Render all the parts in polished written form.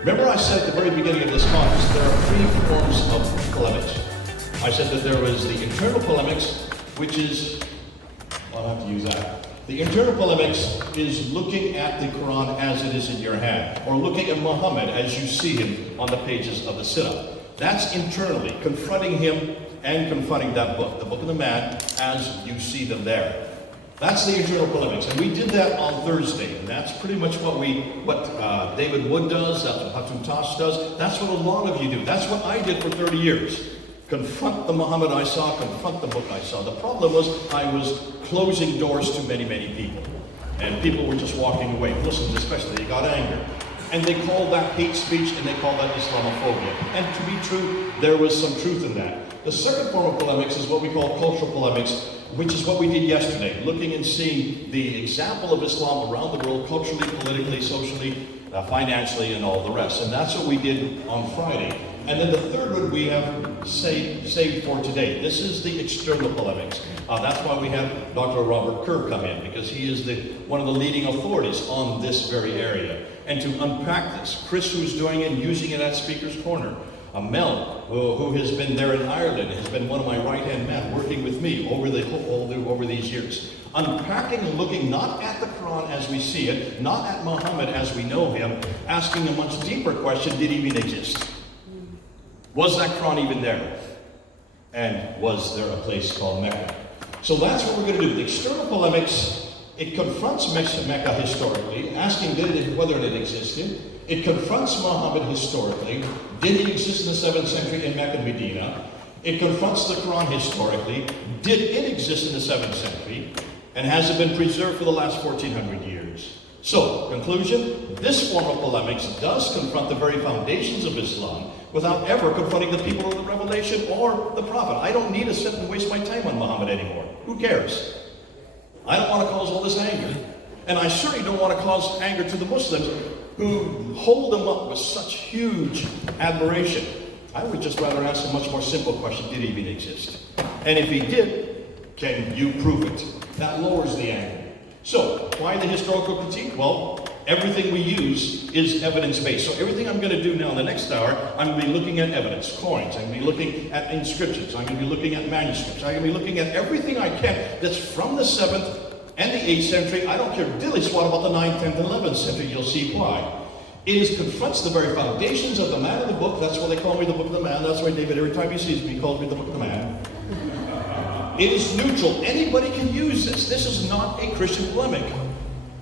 Remember I said at the very beginning of this conference, there are three forms of polemics. I said that there was the internal polemics, which is, I'll have to use that. The internal polemics is looking at the Qur'an as it is in your hand, or looking at Muhammad as you see him on the pages of the Sirah. That's internally, confronting him and confronting that book, the book of the man, as you see them there. That's the internal polemics, and we did that on Thursday, and that's pretty much what David Wood does, that's what Hatun Tash does, that's what a lot of you do, that's what I did for 30 years. Confront the Muhammad I saw, confront the book I saw. The problem was I was closing doors to many, many people, and people were just walking away, Muslims especially, they got angry. And they call that hate speech, and they call that Islamophobia. And to be true, there was some truth in that. The second form of polemics is what we call cultural polemics, which is what we did yesterday, looking and seeing the example of Islam around the world, culturally, politically, socially, financially, and all the rest. And that's what we did on Friday. And then the third one we have saved for today. This is the external polemics. That's why we have Dr. Robert Kerr come in, because he is one of the leading authorities on this very area. And to unpack this, Chris, who's doing it and using it at Speaker's Corner, Mel, who has been there in Ireland, has been one of my right-hand men working with me over these years. Unpacking and looking not at the Quran as we see it, not at Muhammad as we know him, asking a much deeper question, did he even exist? Was that Quran even there? And was there a place called Mecca? So that's what we're going to do. The external polemics, it confronts Mecca historically, asking whether it existed. It confronts Muhammad historically. Did he exist in the 7th century in Mecca and Medina? It confronts the Quran historically. Did it exist in the 7th century? And has it been preserved for the last 1400 years? So, conclusion, this form of polemics does confront the very foundations of Islam without ever confronting the people of the Revelation or the Prophet. I don't need to sit and waste my time on Muhammad anymore. Who cares? I don't want to cause all this anger. And I certainly don't want to cause anger to the Muslims who hold him up with such huge admiration. I would just rather ask a much more simple question, did he even exist? And if he did, can you prove it? That lowers the anger. So, why the historical critique? Well, everything we use is evidence-based. So everything I'm going to do now in the next hour, I'm going to be looking at evidence, coins, I'm going to be looking at inscriptions, I'm going to be looking at manuscripts, I'm going to be looking at everything I can that's from the 7th and the 8th century. I don't care diddly squat about the 9th, 10th, and 11th century. You'll see why. It confronts the very foundations of the man of the book. That's why they call me the book of the man. That's why David, every time he sees me, he calls me the book of the man. It is neutral. Anybody can use this. This is not a Christian polemic.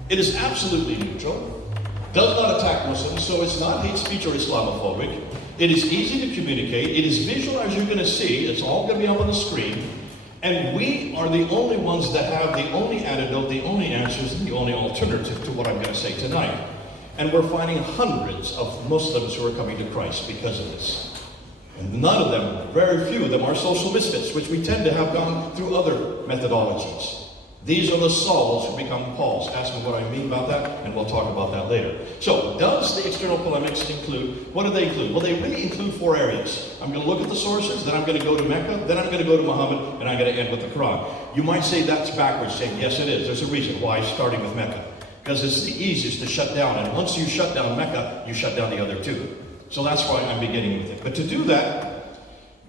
It is absolutely neutral. Does not attack Muslims, so it's not hate speech or Islamophobic. It is easy to communicate. It is visual, as you're going to see. It's all going to be up on the screen. And we are the only ones that have the only antidote, the only answers, and the only alternative to what I'm going to say tonight. And we're finding hundreds of Muslims who are coming to Christ because of this. And none of them, very few of them, are social misfits, which we tend to have gone through other methodologies. These are the Sauls who become Pauls. Ask me what I mean about that, and we'll talk about that later. So, does the external polemics include, what do they include? Well, they really include 4 areas. I'm going to look at the sources, then I'm going to go to Mecca, then I'm going to go to Muhammad, and I'm going to end with the Quran. You might say that's backwards, saying, yes it is. There's a reason why starting with Mecca. Because it's the easiest to shut down, and once you shut down Mecca, you shut down the other 2. So that's why I'm beginning with it. But to do that,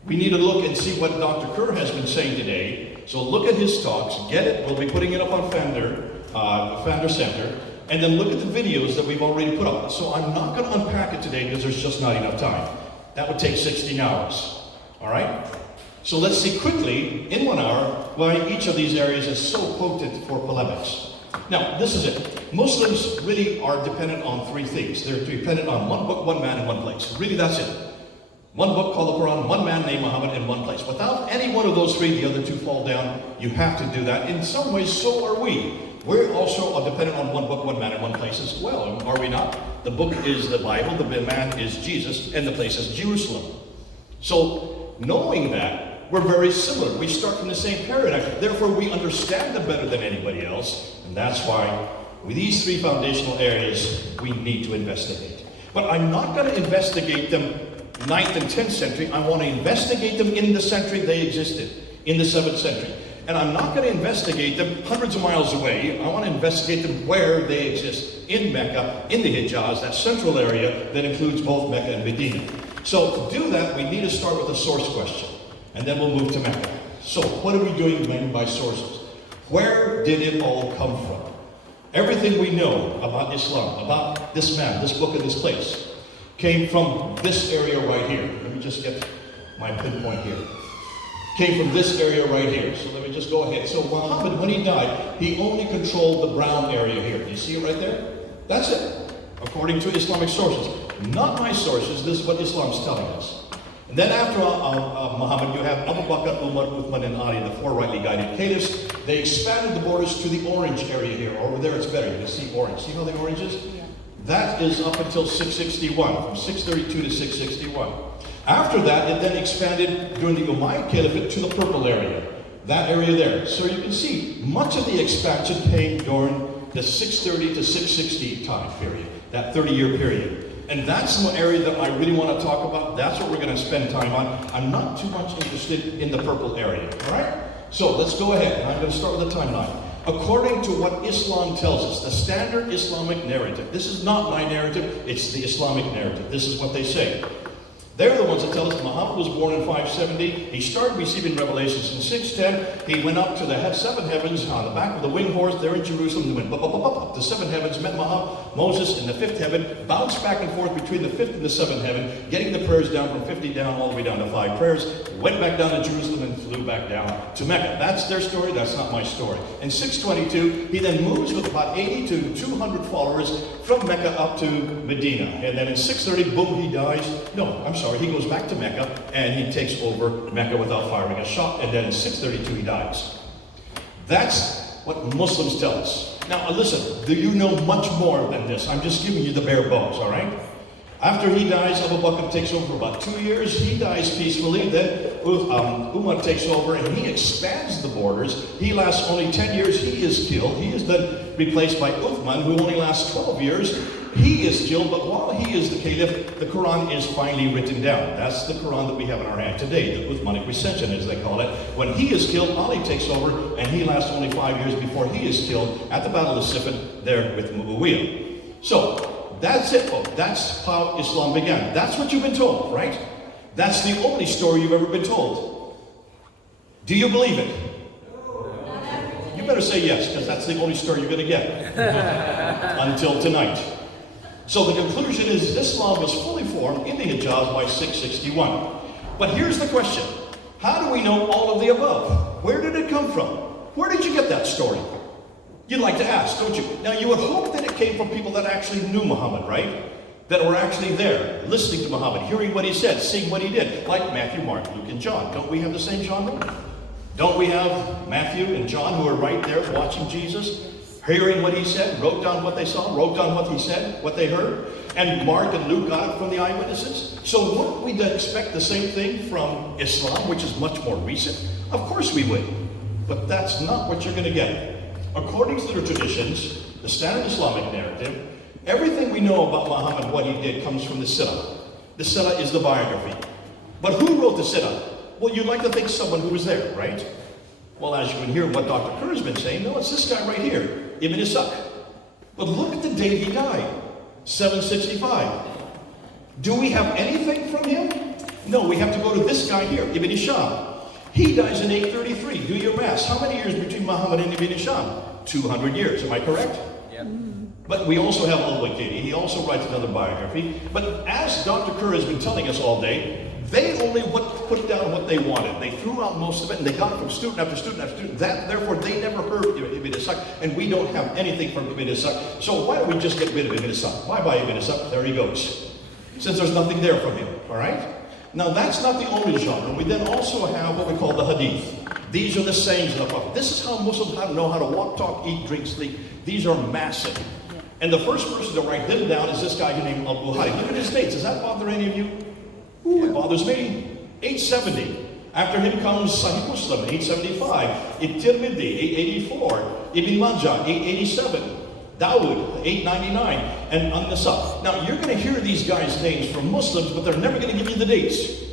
we need to look and see what Dr. Kerr has been saying today. So look at his talks, get it. We'll be putting it up on Founder Center, and then look at the videos that we've already put up. So I'm not going to unpack it today because there's just not enough time. That would take 16 hours. All right? So let's see quickly, in 1 hour, why each of these areas is so potent for polemics. Now, this is it. Muslims really are dependent on 3 things. They're dependent on 1 book, 1 man, and 1 place. Really, that's it. 1 book called the Quran, 1 man named Muhammad, and 1 place. Without any one of those 3, the other 2 fall down. You have to do that. In some ways, so are we. We're also dependent on 1 book, 1 man, and 1 place as well, are we not? The book is the Bible, the man is Jesus, and the place is Jerusalem. So, knowing that, we're very similar. We start from the same paradigm. Therefore, we understand them better than anybody else. And that's why, with these 3 foundational areas, we need to investigate. But I'm not going to investigate them 9th and 10th century. I want to investigate them in the century they existed, in the 7th century. And I'm not going to investigate them hundreds of miles away. I want to investigate them where they exist, in Mecca, in the Hijaz, that central area that includes both Mecca and Medina. So to do that, we need to start with a source question, and then we'll move to Mecca. So what are we doing by sources? Where did it all come from? Everything we know about Islam, about this man, this book, and this place, came from this area right here. Let me just get my pinpoint here. Came from this area right here. So let me just go ahead. So Muhammad, when he died, he only controlled the brown area here. Do you see it right there? That's it, according to Islamic sources. Not my sources. This is what Islam's telling us. And then after Muhammad, you have Abu Bakr, Umar, Uthman, and Ali, the four rightly guided caliphs. They expanded the borders to the orange area here. Over there it's better. You see orange. See how the orange is? Yeah. That is up until 661, from 632 to 661. After that, it then expanded during the Umayyad Caliphate to the purple area. That area there. So you can see, much of the expansion came during the 630 to 660 time period, that 30-year period. And that's the area that I really want to talk about. That's what we're going to spend time on. I'm not too much interested in the purple area, all right? So let's go ahead. I'm going to start with the timeline. According to what Islam tells us, the standard Islamic narrative, this is not my narrative, it's the Islamic narrative. This is what they say. They're the ones that tell us Muhammad was born in 570. He started receiving revelations in 610. He went up to the seven heavens on the back of the winged horse there in Jerusalem. He went up to seven heavens, met Moses in the fifth heaven, bounced back and forth between the fifth and the seventh heaven, getting the prayers down from 50 down all the way down to 5 prayers, went back down to Jerusalem and flew back down to Mecca. That's their story, that's not my story. In 622, he then moves with about 80 to 200 followers from Mecca up to Medina. And then in 630, boom, he dies. No, I'm sorry. He goes back to Mecca and he takes over Mecca without firing a shot, and then in 632 he dies. That's what Muslims tell us. Now listen, do you know much more than this? I'm just giving you the bare bones, all right? After he dies, Abu Bakr takes over for about 2 years. He dies peacefully. Then Umar takes over and he expands the borders. He lasts only 10 years. He is killed. He is then replaced by Uthman, who only lasts 12 years. He is killed, but while he is the caliph, the Qur'an is finally written down. That's the Qur'an that we have in our hand today, the Uthmanic recension, as they call it. When he is killed, Ali takes over, and he lasts only 5 years before he is killed at the Battle of Siffin there with Muawiyah. So, that's it, folks. That's how Islam began. That's what you've been told, right? That's the only story you've ever been told. Do you believe it? You better say yes, because that's the only story you're going to get until tonight. So the conclusion is Islam was fully formed in the Hijaz by 661. But here's the question. How do we know all of the above? Where did it come from? Where did you get that story? You'd like to ask, don't you? Now you would hope that it came from people that actually knew Muhammad, right? That were actually there, listening to Muhammad, hearing what he said, seeing what he did. Like Matthew, Mark, Luke, and John. Don't we have the same genre? Don't we have Matthew and John who are right there watching Jesus? Hearing what he said, wrote down what they saw, wrote down what he said, what they heard. And Mark and Luke got it from the eyewitnesses. So wouldn't we expect the same thing from Islam, which is much more recent? Of course we would. But that's not what you're going to get. According to the traditions, the standard Islamic narrative, everything we know about Muhammad, what he did, comes from the Sirah. The Sirah is the biography. But who wrote the Sirah? Well, you'd like to think someone who was there, right? Well, as you can hear what Dr. Kerr has been saying, no, it's this guy right here. Ibn Ishaq. But look at the date he died, 765. Do we have anything from him? No, we have to go to this guy here, Ibn Ishaq. He dies in 833. Do your math. How many years between Muhammad and Ibn Ishaq? 200 years, am I correct? Yeah. But we also have Al-Waqidi. He also writes another biography. But as Dr. Kerr has been telling us all day, they only put down what they wanted. They threw out most of it, and they got it from student after student after student. Therefore, they never heard Ibn Ishaq, and we don't have anything from Ibn Ishaq. So why don't we just get rid of Ibn Ishaq? Bye-bye, Ibn Ishaq. There he goes. Since there's nothing there from him, all right? Now, that's not the only genre. We then also have what we call the hadith. These are the sayings of the Prophet. This is how Muslims know how to walk, talk, eat, drink, sleep. These are massive. And the first person to write them down is this guy named Al-Bukhari. Look at his dates. Does that bother any of you? Ooh, it bothers me. 870. After him comes Sahih Muslim, 875. At-Tirmidhi, 884. Ibn Majah, 887. Dawood, 899. And An-Nasa. Now, you're going to hear these guys' names from Muslims, but they're never going to give you the dates.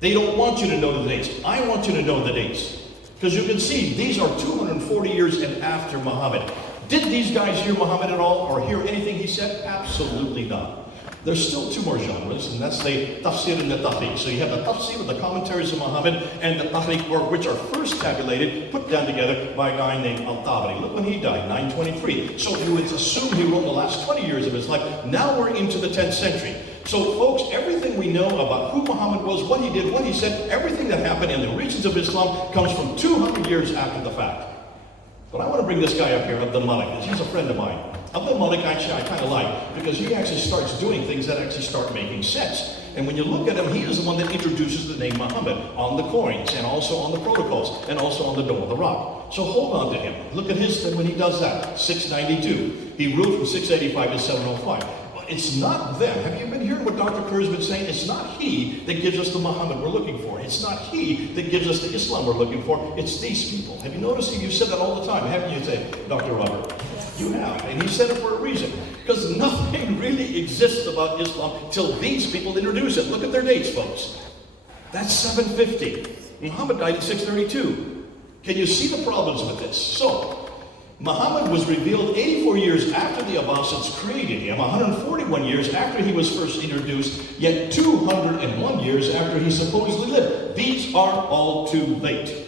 They don't want you to know the dates. I want you to know the dates. Because you can see, these are 240 years and after Muhammad. Did these guys hear Muhammad at all, or hear anything he said? Absolutely not. There's still two more genres, and that's the tafsir and the tahriq. So you have the tafsir with the commentaries of Muhammad, and the tahriq, which are first tabulated, put down together by a guy named Al-Tabari. Look when he died, 923. So you would assume he wrote the last 20 years of his life. Now we're into the 10th century. So folks, everything we know about who Muhammad was, what he did, what he said, everything that happened in the regions of Islam comes from 200 years after the fact. But I want to bring this guy up here, Abdul Malik, because he's a friend of mine. Abdul Malik, actually, I kind of like, because he actually starts doing things that actually start making sense. And when you look at him, he is the one that introduces the name Muhammad on the coins, and also on the protocols, and also on the Dome of the Rock. So hold on to him. Look at his thing when he does that, 692. He ruled from 685 to 705. It's not them. Have you been hearing what Dr. Kerr's been saying? It's not he that gives us the Muhammad we're looking for. It's not he that gives us the Islam we're looking for. It's these people. Have you noticed? You've said that all the time, haven't you, Dr. Robert? Yes. You have. And he said it for a reason. Because nothing really exists about Islam till these people introduce it. Look at their dates, folks. That's 750. Muhammad died in 632. Can you see the problems with this? So, Muhammad was revealed 84 years after the Abbasids created him, 141 years after he was first introduced, yet 201 years after he supposedly lived. These are all too late.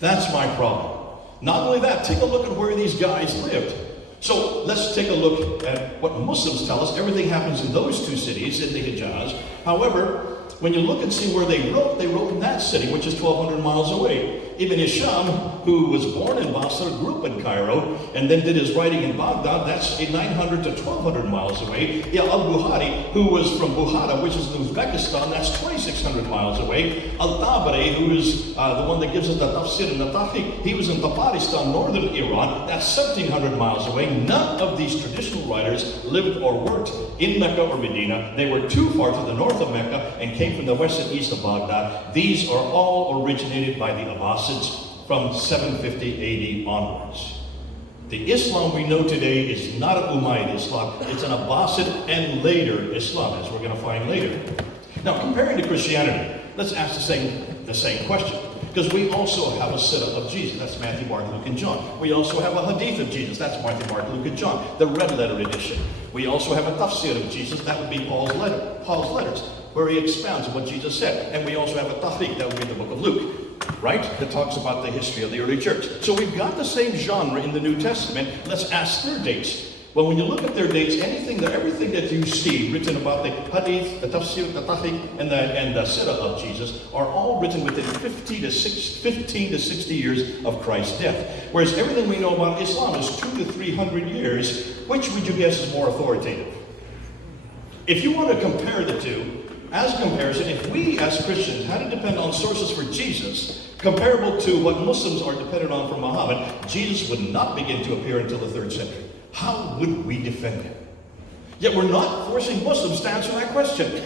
That's my problem. Not only that, take a look at where these guys lived. So let's take a look at what Muslims tell us. Everything happens in those two cities in the Hijaz. However, when you look and see where they wrote in that city, which is 1,200 miles away. Ibn Hisham, who was born in Basra, grew up in Cairo, and then did his writing in Baghdad. That's 900 to 1,200 miles away. Al-Bukhari, who was from Bukhara, which is in Uzbekistan, that's 2,600 miles away. Al-Tabari, who is the one that gives us the tafsir and the tahqiq, he was in Tabaristan, northern Iran. That's 1,700 miles away. None of these traditional writers lived or worked in Mecca or Medina. They were too far to the north of Mecca and came from the west and east of Baghdad. These are all originated by the Abbasids from 750 AD onwards. The Islam we know today is not an Umayyad Islam. It's an Abbasid and later Islam, as we're going to find later. Now, comparing to Christianity, let's ask the same question. Because we also have a Sirah of Jesus. That's Matthew, Mark, Luke, and John. We also have a Hadith of Jesus. That's Matthew, Mark, Luke, and John. The red letter edition. We also have a Tafsir of Jesus. That would be Paul's letters, where he expounds on what Jesus said. And we also have a Tahriq. That would be the book of Luke, right? That talks about the history of the early church. So we've got the same genre in the New Testament. Let's ask their dates. Well, when you look at their dates, everything that you see written about the Hadith, the Tafsir, the Tahriq, and the Sirah of Jesus are all written within 15 to 60 years of Christ's death. Whereas everything we know about Islam is 200 to 300 years. Which would you guess is more authoritative? If you want to compare the two, as a comparison, if we as Christians had to depend on sources for Jesus, comparable to what Muslims are dependent on for Muhammad, Jesus would not begin to appear until the 3rd century. How would we defend him? Yet we're not forcing Muslims to answer that question.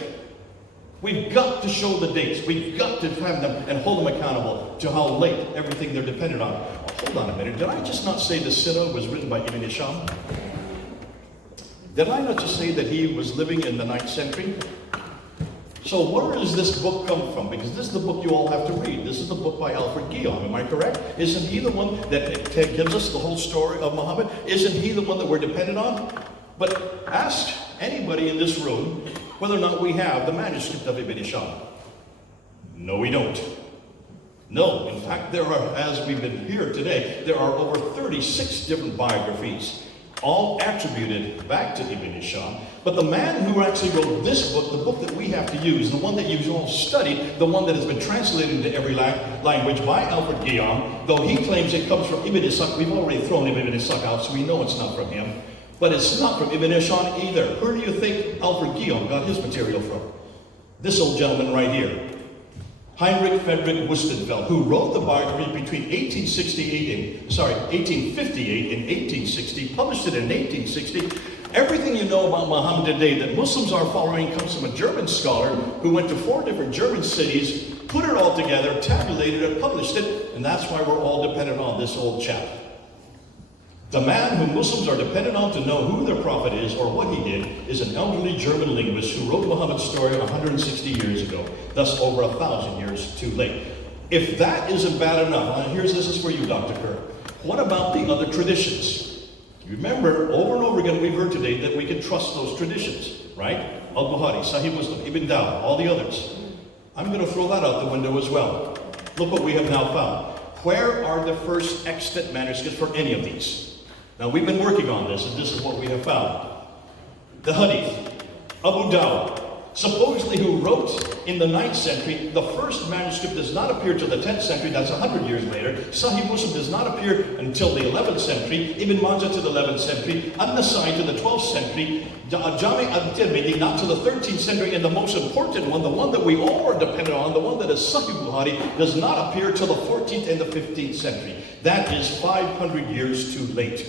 We've got to show the dates. We've got to have them and hold them accountable to how late everything they're dependent on. Hold on a minute. Did I just not say the Sirah was written by Ibn Hisham? Did I not just say that he was living in the 9th century? So where does this book come from? Because this is the book you all have to read. This is the book by Alfred Guillaume. Am I correct? Isn't he the one that gives us the whole story of Muhammad? Isn't he the one that we're dependent on? But ask anybody in this room whether or not we have the manuscript of Ibn Hisham. No, we don't. No, in fact, there are, as we've been here today, there are over 36 different biographies, all attributed back to Ibn Hisham. But the man who actually wrote this book, the book that we have to use, the one that you've all studied, the one that has been translated into every language by Alfred Guillaume, though he claims it comes from Ibn Ishaq, we've already thrown Ibn Ishaq out, so we know it's not from him. But it's not from Ibn Hisham either. Where do you think Alfred Guillaume got his material from? This old gentleman right here. Heinrich Friedrich Wustenfeld, who wrote the biography between 1858 and 1860, published it in 1860. Everything you know about Muhammad today that Muslims are following comes from a German scholar who went to 4 different German cities, put it all together, tabulated it, published it, and that's why we're all dependent on this old chap. The man who Muslims are dependent on to know who their prophet is or what he did is an elderly German linguist who wrote Muhammad's story 160 years ago, thus over 1,000 years too late. If that isn't bad enough, and this is for you, Dr. Kerr. What about the other traditions? You remember, over and over again, we've heard today that we can trust those traditions, right? Al-Bukhari, Sahih Muslim, Ibn Dawud, all the others. I'm going to throw that out the window as well. Look what we have now found. Where are the first extant manuscripts for any of these? Now, we've been working on this, and this is what we have found. The Hadith, Abu Dawud, supposedly who wrote in the 9th century, the first manuscript does not appear till the 10th century, that's 100 years later. Sahih Muslim does not appear until the 11th century, Ibn Majah to the 11th century, An-Nasai to the 12th century, Jami al-Tirmidhi not to the 13th century, and the most important one, the one that we all are dependent on, the one that is Sahih Bukhari, does not appear till the 14th and the 15th century. That is 500 years too late.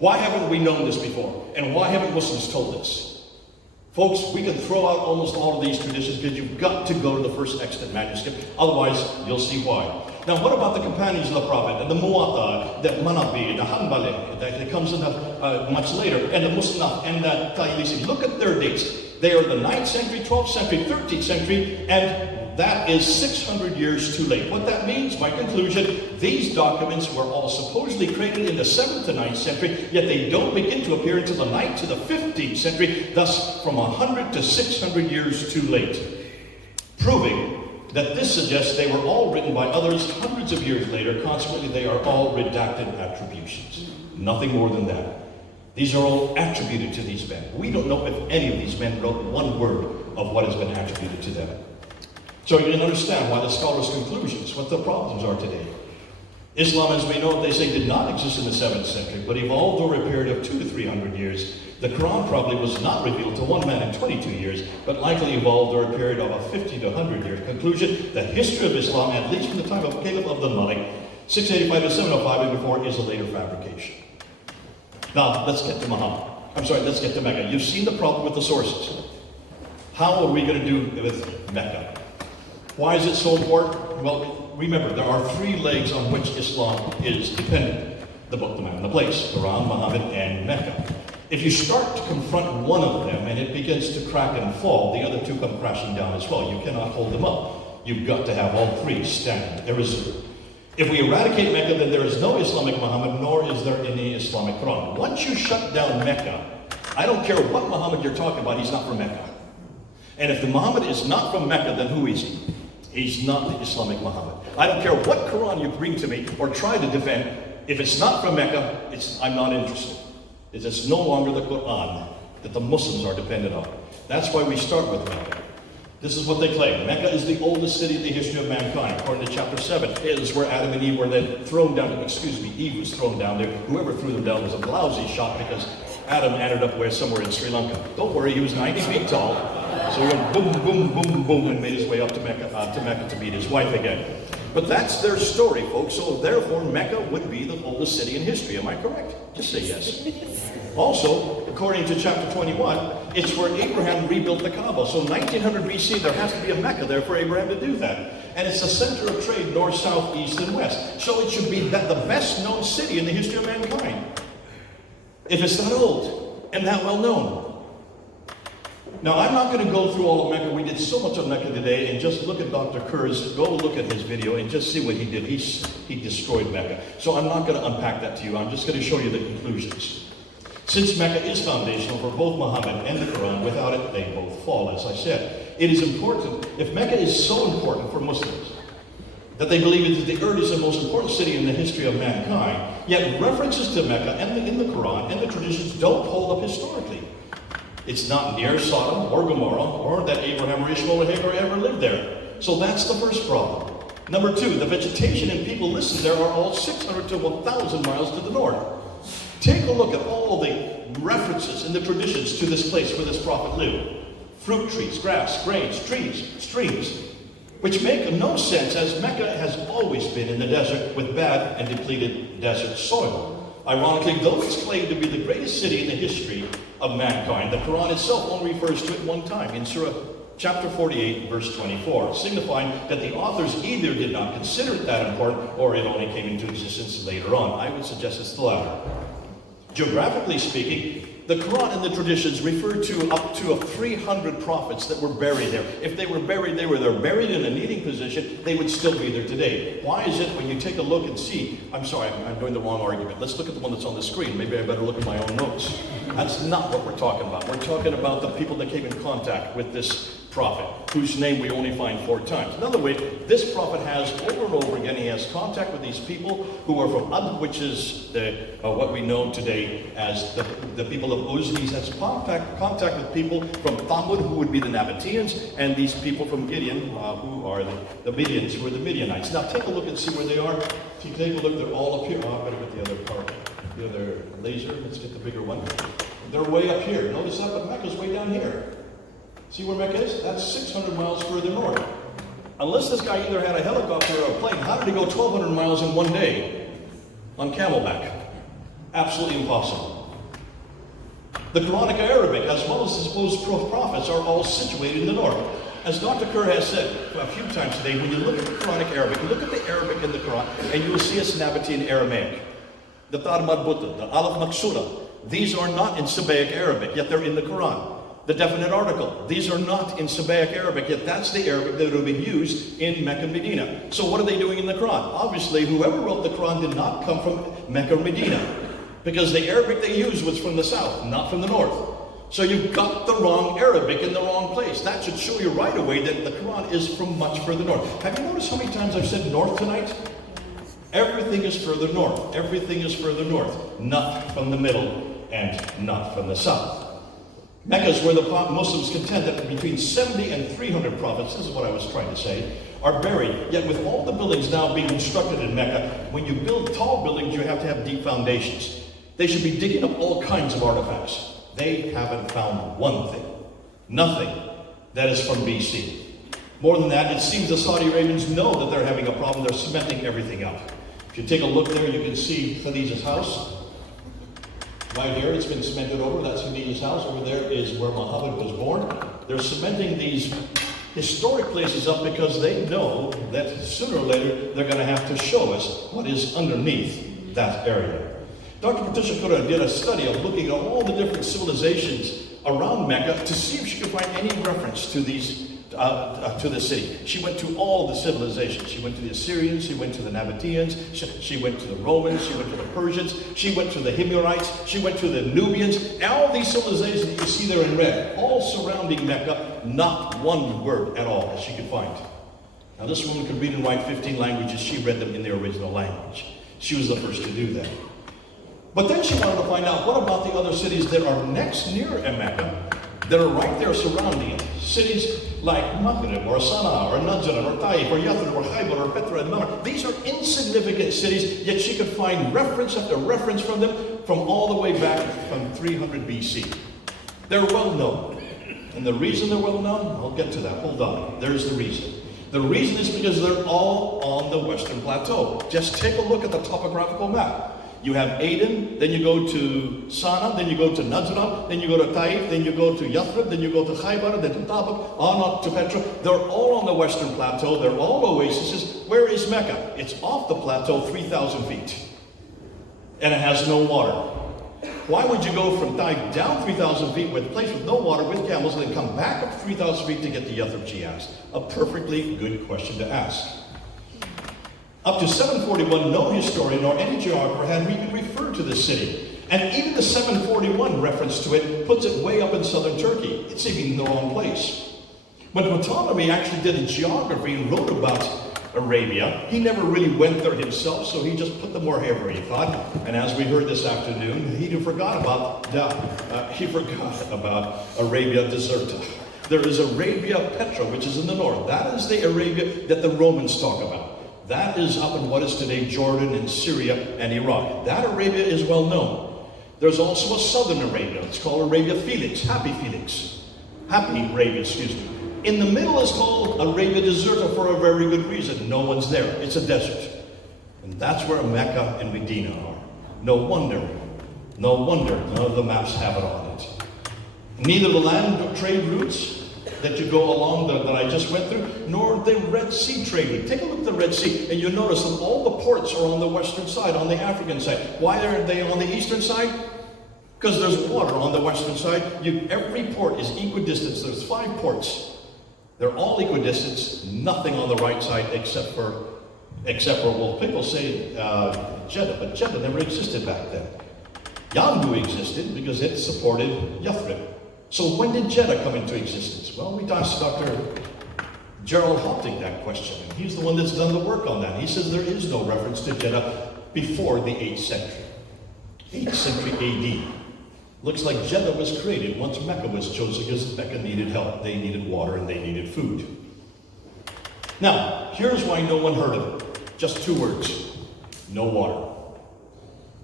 Why haven't we known this before? And why haven't Muslims told us? Folks, we can throw out almost all of these traditions because you've got to go to the first extant manuscript. Otherwise, you'll see why. Now, what about the companions of the Prophet, and the Muwatta, the Manabi, the Hanbali, that comes in much later, and the Musnaf, and the Taylisi? Look at their dates. They are the 9th century, 12th century, 13th century, and that is 600 years too late. What that means, my conclusion, these documents were all supposedly created in the 7th to 9th century, yet they don't begin to appear until the 9th to the 15th century, thus from 100 to 600 years too late. Proving that this suggests they were all written by others hundreds of years later, consequently they are all redacted attributions. Nothing more than that. These are all attributed to these men. We don't know if any of these men wrote one word of what has been attributed to them. So you can understand why the scholars' conclusions, what the problems are today. Islam, as we know, they say, did not exist in the 7th century, but evolved over a period of 200 to 300 years. The Qur'an probably was not revealed to one man in 22 years, but likely evolved over a period of a 50 to 100 years. Conclusion, the history of Islam, at least from the time of Caleb of the Malik, 685 to 705 and before, is a later fabrication. Now, let's get to let's get to Mecca. You've seen the problem with the sources. How are we going to do with Mecca? Why is it so important? Well, remember, there are 3 legs on which Islam is dependent. The book, the man, and the place. Quran, Muhammad, and Mecca. If you start to confront one of them and it begins to crack and fall, the other 2 come crashing down as well. You cannot hold them up. You've got to have all 3 standing irresolute. If we eradicate Mecca, then there is no Islamic Muhammad, nor is there any Islamic Quran. Once you shut down Mecca, I don't care what Muhammad you're talking about, he's not from Mecca. And if the Muhammad is not from Mecca, then who is he? He's not the Islamic Muhammad. I don't care what Quran you bring to me or try to defend. If it's not from Mecca, I'm not interested. It's no longer the Qur'an that the Muslims are dependent on. That's why we start with Mecca. This is what they claim. Mecca is the oldest city in the history of mankind. According to chapter 7, it is where Adam and Eve were then thrown down. Eve was thrown down there. Whoever threw them down was a lousy shot because Adam ended up somewhere in Sri Lanka. Don't worry, he was 90 feet tall. So he went boom, boom, boom, boom, and made his way up to Mecca to meet his wife again. But that's their story, folks. So therefore, Mecca would be the oldest city in history. Am I correct? Just say yes. Also, according to chapter 21, it's where Abraham rebuilt the Kaaba. So 1900 BC, there has to be a Mecca there for Abraham to do that. And it's the center of trade, north, south, east, and west. So it should be the best known city in the history of mankind. If it's that old and that well known. Now, I'm not going to go through all of Mecca. We did so much of Mecca today, and just look at Dr. Kerr's, go look at his video and just see what he did. He destroyed Mecca. So I'm not going to unpack that to you. I'm just going to show you the conclusions. Since Mecca is foundational for both Muhammad and the Quran, without it, they both fall, as I said. It is important, if Mecca is so important for Muslims, that they believe it is the earliest and most important city in the history of mankind, yet references to Mecca and in the Quran and the traditions don't hold up historically. It's not near Sodom or Gomorrah, or that Abraham or Ishmael or Hagar ever lived there. So that's the first problem. Number 2, the vegetation and people listed there are all 600 to 1,000 miles to the north. Take a look at all the references in the traditions to this place where this prophet lived. Fruit trees, grass, grains, trees, streams, which make no sense as Mecca has always been in the desert with bad and depleted desert soil. Ironically, though it's claimed to be the greatest city in the history of mankind, the Quran itself only refers to it one time in Surah chapter 48, verse 24, signifying that the authors either did not consider it that important or it only came into existence later on. I would suggest it's the latter. Geographically speaking, the Qur'an and the traditions refer to up to 300 prophets that were buried there. If they were buried, they were there buried in a kneeling position, they would still be there today. Why is it when you take a look and see, I'm sorry, I'm doing the wrong argument. Let's look at the one that's on the screen. Maybe I better look at my own notes. That's not what we're talking about. We're talking about the people that came in contact with this prophet, whose name we only find 4 times. In other words, this prophet has over and over again, he has contact with these people who are from Ad, which is what we know today as the people of Uz. He has contact with people from Thamud, who would be the Nabateans, and these people from Gideon, who are the Midians, who are the Midianites. Now take a look and see where they are. If you take a look, they're all up here. Oh, I better get the other part, the other laser. Let's get the bigger one. They're way up here. Notice that, but Mecca's way down here. See where Mecca is? That's 600 miles further north. Unless this guy either had a helicopter or a plane, how did he go 1,200 miles in one day on camelback? Absolutely impossible. The Quranic Arabic, as well as the supposed prophets, are all situated in the north. As Dr. Kerr has said a few times today, when you look at the Quranic Arabic, look at the Arabic in the Quran, and you will see a Nabatean Aramaic. The Tar Marbuta, the Alaf Maksura, these are not in Sabbaic Arabic, yet they're in the Quran. The definite article, these are not in Sabbaic Arabic, yet that's the Arabic that would have been used in Mecca and Medina. So what are they doing in the Quran? Obviously, whoever wrote the Quran did not come from Mecca or Medina, because the Arabic they used was from the south, not from the north. So you've got the wrong Arabic in the wrong place. That should show you right away that the Quran is from much further north. Have you noticed how many times I've said north tonight? Everything is further north. Everything is further north, not from the middle and not from the south. Mecca is where the Muslims contend that between 70 and 300 prophets, this is what I was trying to say, are buried. Yet with all the buildings now being constructed in Mecca, when you build tall buildings, you have to have deep foundations. They should be digging up all kinds of artifacts. They haven't found one thing, nothing that is from BC. More than that, it seems the Saudi Arabians know that they're having a problem. They're cementing everything up. If you take a look there, you can see Khadija's house. Right here, it's been cemented over. That's Khadija's house. Over there is where Muhammad was born. They're cementing these historic places up because they know that sooner or later they're going to have to show us what is underneath that area. Dr. Patricia Qur'an did a study of looking at all the different civilizations around Mecca to see if she could find any reference to these to the city. She went to all the civilizations. She went to the Assyrians, she went to the Nabateans, she went to the Romans, she went to the Persians, she went to the Himyarites, she went to the Nubians. All these civilizations that you see there in red, all surrounding Mecca, not one word at all that she could find. Now this woman could read and write 15 languages. She read them in their original language. She was the first to do that. But then she wanted to find out, what about the other cities that are next near Mecca, that are right there surrounding it? Cities like Maghrib or Sana'a or Najran or Taif or Yathrib or Khaybar or Petra and Namr. These are insignificant cities, yet she could find reference after reference from them from all the way back from 300 BC. They're well known. And the reason they're well known, I'll get to that, hold on. There's the reason. The reason is because they're all on the Western Plateau. Just take a look at the topographical map. You have Aden, then you go to Sana, then you go to Najran, then you go to Taif, then you go to Yathrib, then you go to Khaybar, then to Tabuk, on up to Petra. They're all on the Western Plateau. They're all oases. Where is Mecca? It's off the plateau 3,000 feet. And it has no water. Why would you go from Taif down 3,000 feet with a place with no water, with camels, and then come back up 3,000 feet to get to Yathrib, she asked? A perfectly good question to ask. Up to 741, no historian nor any geographer had even referred to this city. And even the 741 reference to it puts it way up in southern Turkey. It's even in the wrong place. When Ptolemy actually did a geography and wrote about Arabia, he never really went there himself, so he just put them wherever he thought. And as we heard this afternoon, he forgot about Arabia Deserta. There is Arabia Petra, which is in the north. That is the Arabia that the Romans talk about. That is up in what is today Jordan and Syria and Iraq. That Arabia is well known. There's also a southern Arabia. It's called Arabia Felix, Happy Arabia, excuse me. In the middle is called Arabia Deserta for a very good reason. No one's there. It's a desert. And that's where Mecca and Medina are. No wonder none of the maps have it on it. Neither the land trade routes that you go along that I just went through, nor the Red Sea trade route. Take a look at the Red Sea, and you'll notice that all the ports are on the western side, on the African side. Why are they on the eastern side? Because there's water on the western side. Every port is equidistant. There's 5 ports. They're all equidistant. Nothing on the right side except for well, people say Jeddah, but Jeddah never existed back then. Yanbu existed because it supported Yathrib. So when did Jeddah come into existence? Well, we asked Dr. Gerald Hopting that question. And he's the one that's done the work on that. He says there is no reference to Jeddah before the 8th century. 8th century AD. Looks like Jeddah was created once Mecca was chosen because Mecca needed help. They needed water and they needed food. Now, here's why no one heard of it. Just 2 words. No water.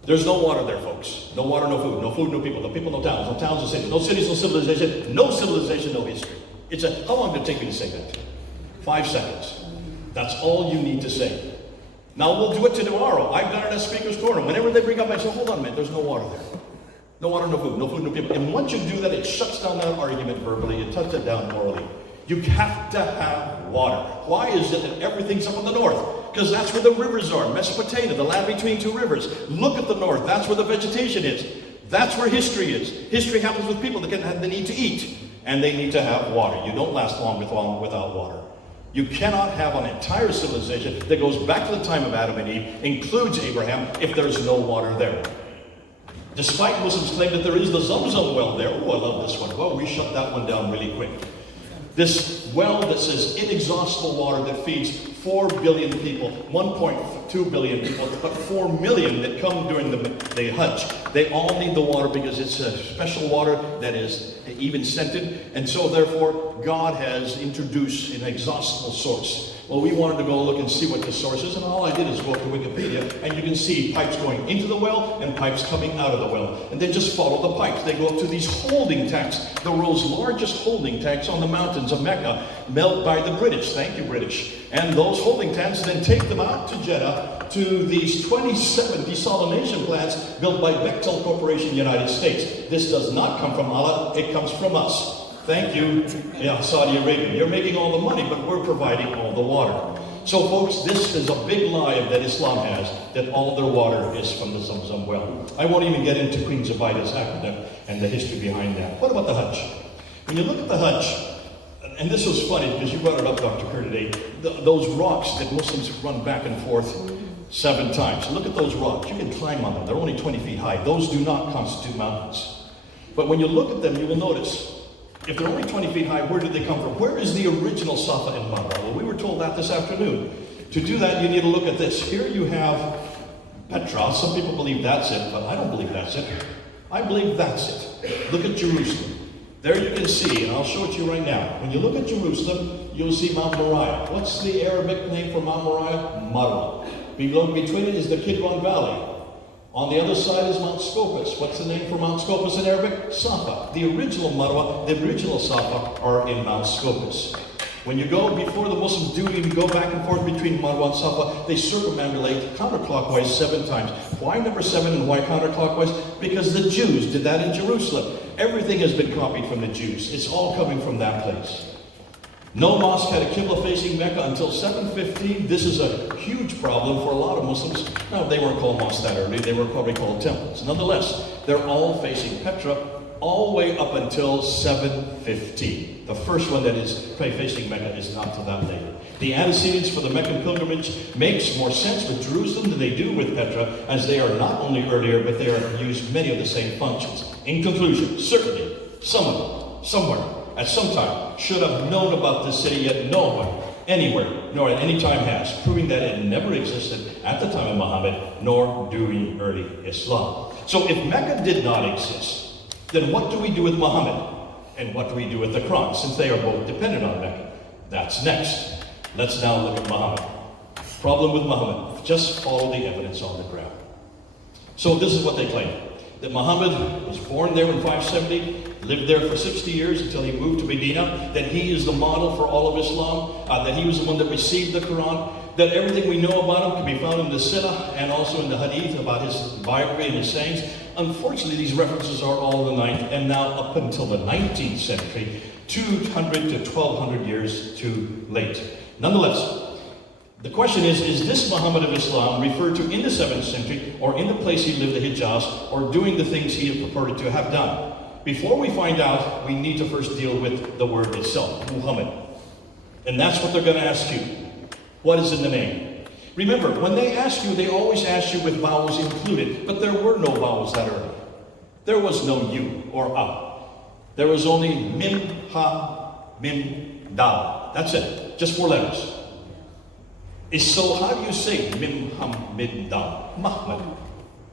There's no water there, folks. No water, no food. No food, no people. No people, no towns. No towns, no cities. No cities, no civilization. No civilization, no history. How long did it take me to say that? 5 seconds. That's all you need to say. Now we'll do it tomorrow. I've done it at Speaker's Corner. Whenever they bring up, I say, hold on a minute, there's no water there. No water, no food, no people. And once you do that, it shuts down that argument verbally. It shuts it down orally. You have to have water. Why is it that everything's up in the north? Because that's where the rivers are. Mesopotamia, the land between 2 rivers. Look at the north. That's where the vegetation is. That's where history is. History happens with people that have the need to eat. And they need to have water. You don't last long without water. You cannot have an entire civilization that goes back to the time of Adam and Eve, includes Abraham, if there's no water there. Despite Muslims claim that there is the Zamzam well there. Oh, I love this one. Well, we shut that one down really quick. This well that says inexhaustible water that feeds 4 billion people, 1.2 billion people, but 4 million that come during the Hajj. They all need the water because it's a special water that is even scented. And so therefore, God has introduced an exhaustible source. Well, we wanted to go look and see what the source is, and all I did is go to Wikipedia, and you can see pipes going into the well and pipes coming out of the well. And then just follow the pipes. They go up to these holding tanks, the world's largest holding tanks on the mountains of Mecca, built by the British. Thank you, British. And those holding tanks then take them out to Jeddah to these 27 desalination plants built by Bechtel Corporation, United States. This does not come from Allah, it comes from us. Thank you, Saudi Arabia. You're making all the money, but we're providing all the water. So folks, this is a big lie that Islam has, that all their water is from the Zamzam well. I won't even get into Queen Zubaydah's aqueduct and the history behind that. What about the Hajj? When you look at the Hajj, and this was funny because you brought it up, Dr. Kerr, today, those rocks that Muslims run back and forth 7 times. Look at those rocks. You can climb on them. They're only 20 feet high. Those do not constitute mountains. But when you look at them, you will notice, if they're only 20 feet high, where did they come from? Where is the original Safa and Marwa? Well, we were told that this afternoon. To do that, you need to look at this. Here you have Petra. Some people believe that's it, but I don't believe that's it. I believe that's it. Look at Jerusalem. There you can see, and I'll show it to you right now. When you look at Jerusalem, you'll see Mount Moriah. What's the Arabic name for Mount Moriah? Marwa. Between it is the Kidron Valley. On the other side is Mount Scopus. What's the name for Mount Scopus in Arabic? Safa. The original Marwa, the original Safa are in Mount Scopus. When you go, before the Muslims do even go back and forth between Marwa and Safa, they circumambulate counterclockwise 7 times. Why number 7 and why counterclockwise? Because the Jews did that in Jerusalem. Everything has been copied from the Jews. It's all coming from that place. No mosque had a Qibla facing Mecca until 715. This is a huge problem for a lot of Muslims. Now, they weren't called mosques that early. They were probably called temples. Nonetheless, they're all facing Petra all the way up until 715. The first one that is facing Mecca is not till that later. The antecedents for the Meccan pilgrimage makes more sense with Jerusalem than they do with Petra, as they are not only earlier, but they are used many of the same functions. In conclusion, certainly, someone, somewhere, at some time, should have known about this city, yet no one, anywhere, nor at any time has, proving that it never existed at the time of Muhammad, nor during early Islam. So if Mecca did not exist, then what do we do with Muhammad? And what do we do with the Quran, since they are both dependent on Mecca? That's next. Let's now look at Muhammad. Problem with Muhammad, just follow the evidence on the ground. So this is what they claim. That Muhammad was born there in 570, lived there for 60 years until he moved to Medina, that he is the model for all of Islam, that he was the one that received the Quran, that everything we know about him can be found in the Sirah and also in the Hadith about his biography and his sayings. Unfortunately, these references are all in the 9th and now up until the 19th century, 200 to 1200 years too late. Nonetheless, The question is this Muhammad of Islam referred to in the 7th century or in the place he lived, the Hijaz, or doing the things he had purported to have done? Before we find out, we need to first deal with the word itself, Muhammad. And that's what they're going to ask you. What is in the name? Remember, when they ask you, they always ask you with vowels included, but there were no vowels that early. There was no U or A. There was only Mim, Ha, Mim, Dal. That's it. Just 4 letters. So how do you say Mim, Ham, Mim, Dal? Mahmad.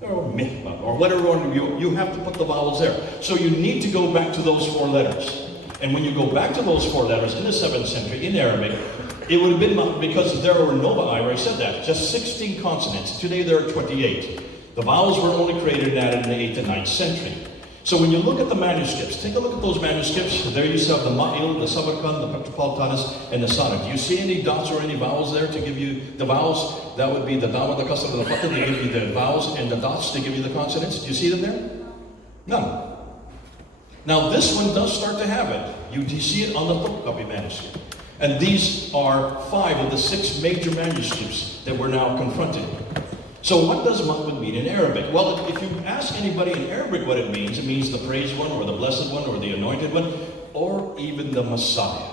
Or Mihmad. Or whatever you have to put the vowels there. So you need to go back to those 4 letters. And when you go back to those 4 letters in the 7th century in Arabic, it would have been Mahmad because there were no, I already said that, just 16 consonants. Today there are 28. The vowels were only created and added in the 8th and 9th century. So when you look at the manuscripts, take a look at those manuscripts. There you have the Ma'il, the Samarkand, the Petropolitanus, and the Sonnet. Do you see any dots or any vowels there to give you the vowels? That would be the Dawah, the Kasr, the Fatah. They give you the vowels, and the dots to give you the consonants. Do you see them there? None. Now this one does start to have it. You see it on the Topkapi manuscript. And these are 5 of the 6 major manuscripts that we're now confronted. So what does Muhammad mean in Arabic? Well, if you ask anybody in Arabic what it means the praised one, or the blessed one, or the anointed one, or even the Messiah.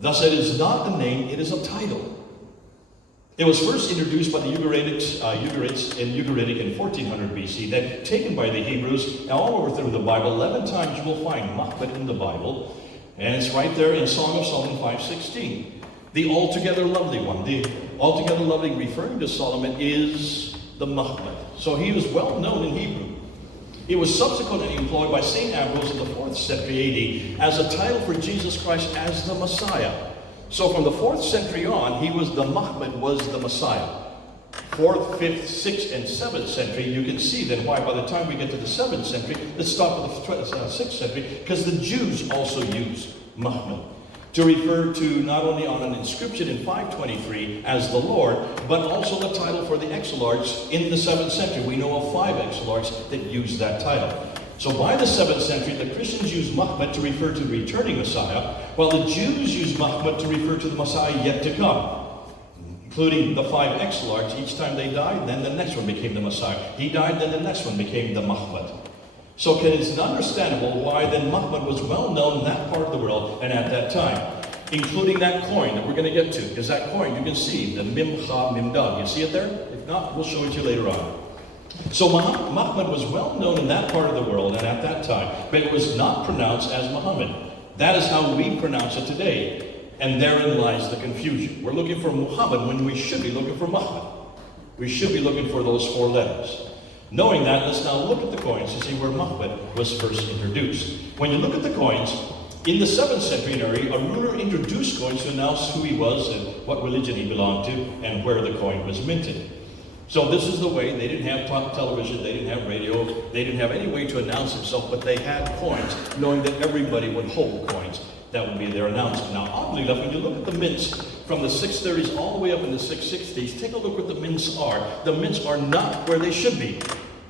Thus it is not a name, it is a title. It was first introduced by the Ugarites in 1400 BC, then taken by the Hebrews. Now all over through the Bible, 11 times you will find Muhammad in the Bible, and it's right there in Song of Solomon 5:16. The altogether lovely one, the altogether lovely referring to Solomon is the Muhammad. So he was well known in Hebrew. It was subsequently employed by St. Ambrose in the 4th century AD as a title for Jesus Christ as the Messiah. So from the 4th century on, Muhammad was the Messiah. 4th, 5th, 6th, and 7th century, you can see then why by the time we get to the 7th century, let's stop at the 6th century, because the Jews also use Muhammad to refer to not only on an inscription in 523 as the Lord, but also the title for the exilarchs in the 7th century. We know of 5 exilarchs that use that title. So by the 7th century, the Christians use Muhammad to refer to the returning Messiah, while the Jews use Muhammad to refer to the Messiah yet to come, including the 5 exilarchs. Each time they died, then the next one became the Messiah. He died, then the next one became the Muhammad. So it's understandable why then Muhammad was well known in that part of the world and at that time, including that coin that we're going to get to. Because that coin, you can see the Mim, Ha, Mim, Dal. You see it there? If not, we'll show it to you later on. So Muhammad was well known in that part of the world and at that time, but it was not pronounced as Muhammad. That is how we pronounce it today. And therein lies the confusion. We're looking for Muhammad when we should be looking for Muhammad. We should be looking for those 4 letters. Knowing that, let's now look at the coins to see where Muhammad was first introduced. When you look at the coins, in the 7th century area, a ruler introduced coins to announce who he was and what religion he belonged to and where the coin was minted. So this is the way. They didn't have television, they didn't have radio, they didn't have any way to announce himself, but they had coins, knowing that everybody would hold coins. That would be their announcement. Now, oddly enough, when you look at the mints from the 630s all the way up in the 660s, take a look what the mints are. The mints are not where they should be.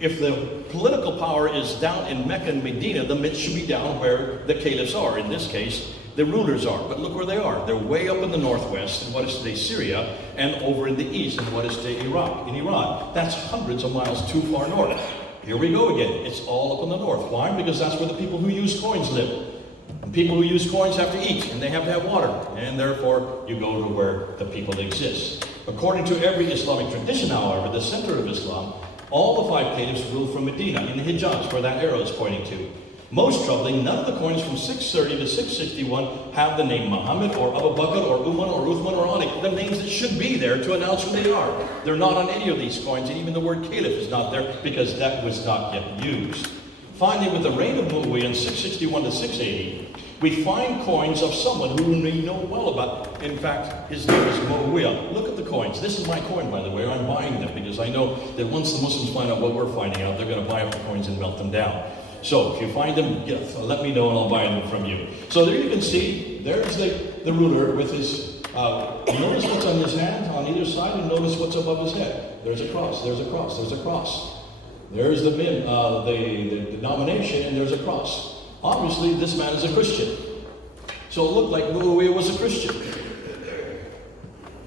If the political power is down in Mecca and Medina, the mints should be down where the caliphs are. In this case, the rulers are. But look where they are. They're way up in the northwest, in what is today Syria, and over in the east, in what is today Iraq, in Iran. That's hundreds of miles too far north. Here we go again. It's all up in the north. Why? Because that's where the people who use coins live. And people who use coins have to eat, and they have to have water, and therefore you go to where the people exist. According to every Islamic tradition, however, the center of Islam, all the 5 caliphs ruled from Medina, in the Hijaz, where that arrow is pointing to. Most troubling, none of the coins from 630 to 661 have the name Muhammad or Abu Bakr or Umar or Uthman or Ali, the names that should be there to announce who they are. They're not on any of these coins, and even the word caliph is not there because that was not yet used. Finally, with the reign of Muawiyah in 661 to 680, we find coins of someone who we know well about. In fact, his name is Muawiyah. Look at the coins. This is my coin, by the way. I'm buying them because I know that once the Muslims find out what we're finding out, they're going to buy up the coins and melt them down. So if you find them, let me know and I'll buy them from you. So there you can see, there's the ruler with his, notice what's on his hand on either side and notice what's above his head. There's a cross, there's a cross, there's a cross. There's the denomination and there's a cross. Obviously, this man is a Christian. So it looked like Muawiyah was a Christian.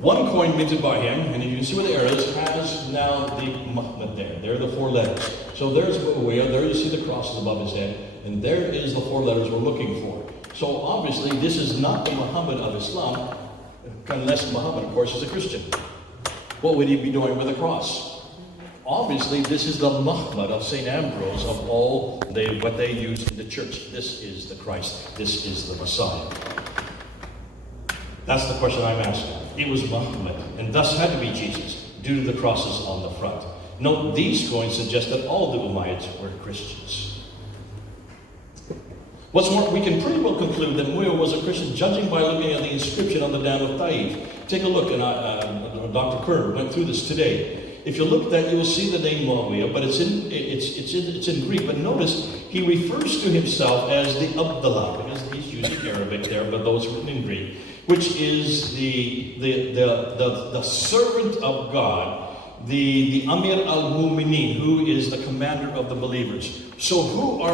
One coin minted by him, and you can see where the arrow is, has now the Muhammad there. There are the 4 letters. So there's Muawiyah, there you see the crosses above his head, and there is the 4 letters we're looking for. So obviously this is not the Muhammad of Islam, unless Muhammad, of course, is a Christian. What would he be doing with a cross? Obviously this is the Muhammad of St. Ambrose of all what they used in the church. This is the Christ. This is the Messiah. That's the question I'm asking. It was Muhammad, and thus had to be Jesus, due to the crosses on the front. Note, these coins suggest that all the Umayyads were Christians. What's more, we can pretty well conclude that Muawiyah was a Christian, judging by looking at the inscription on the dam of Taif. Take a look, and Dr. Kerr went through this today. If you look at that, you will see the name Muawiyah, but it's in Greek. But notice, he refers to himself as the Abdullah, because he's using Arabic there, but those written in Greek, which is the servant of God, the Amir al-Mu'minin, who is the commander of the believers. So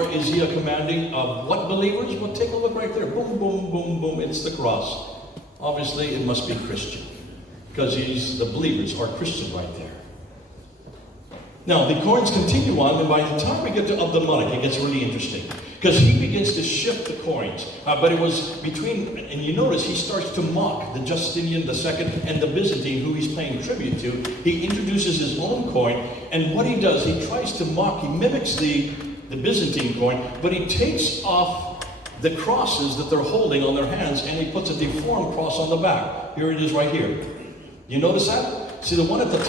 is he a commanding of what believers? Well, take a look right there. Boom, boom, boom, boom. It's the cross. Obviously, it must be Christian, because the believers are Christian right there. Now, the coins continue on, and by the time we get to Abd al-Malik, it gets really interesting, because he begins to shift the coins. But it was between, and you notice he starts to mock the Justinian II and the Byzantine, who he's paying tribute to. He introduces his own coin, and what he does, he tries to mock, he mimics the Byzantine coin, but he takes off the crosses that they're holding on their hands, and he puts a deformed cross on the back. Here it is right here. You notice that? See, the one at the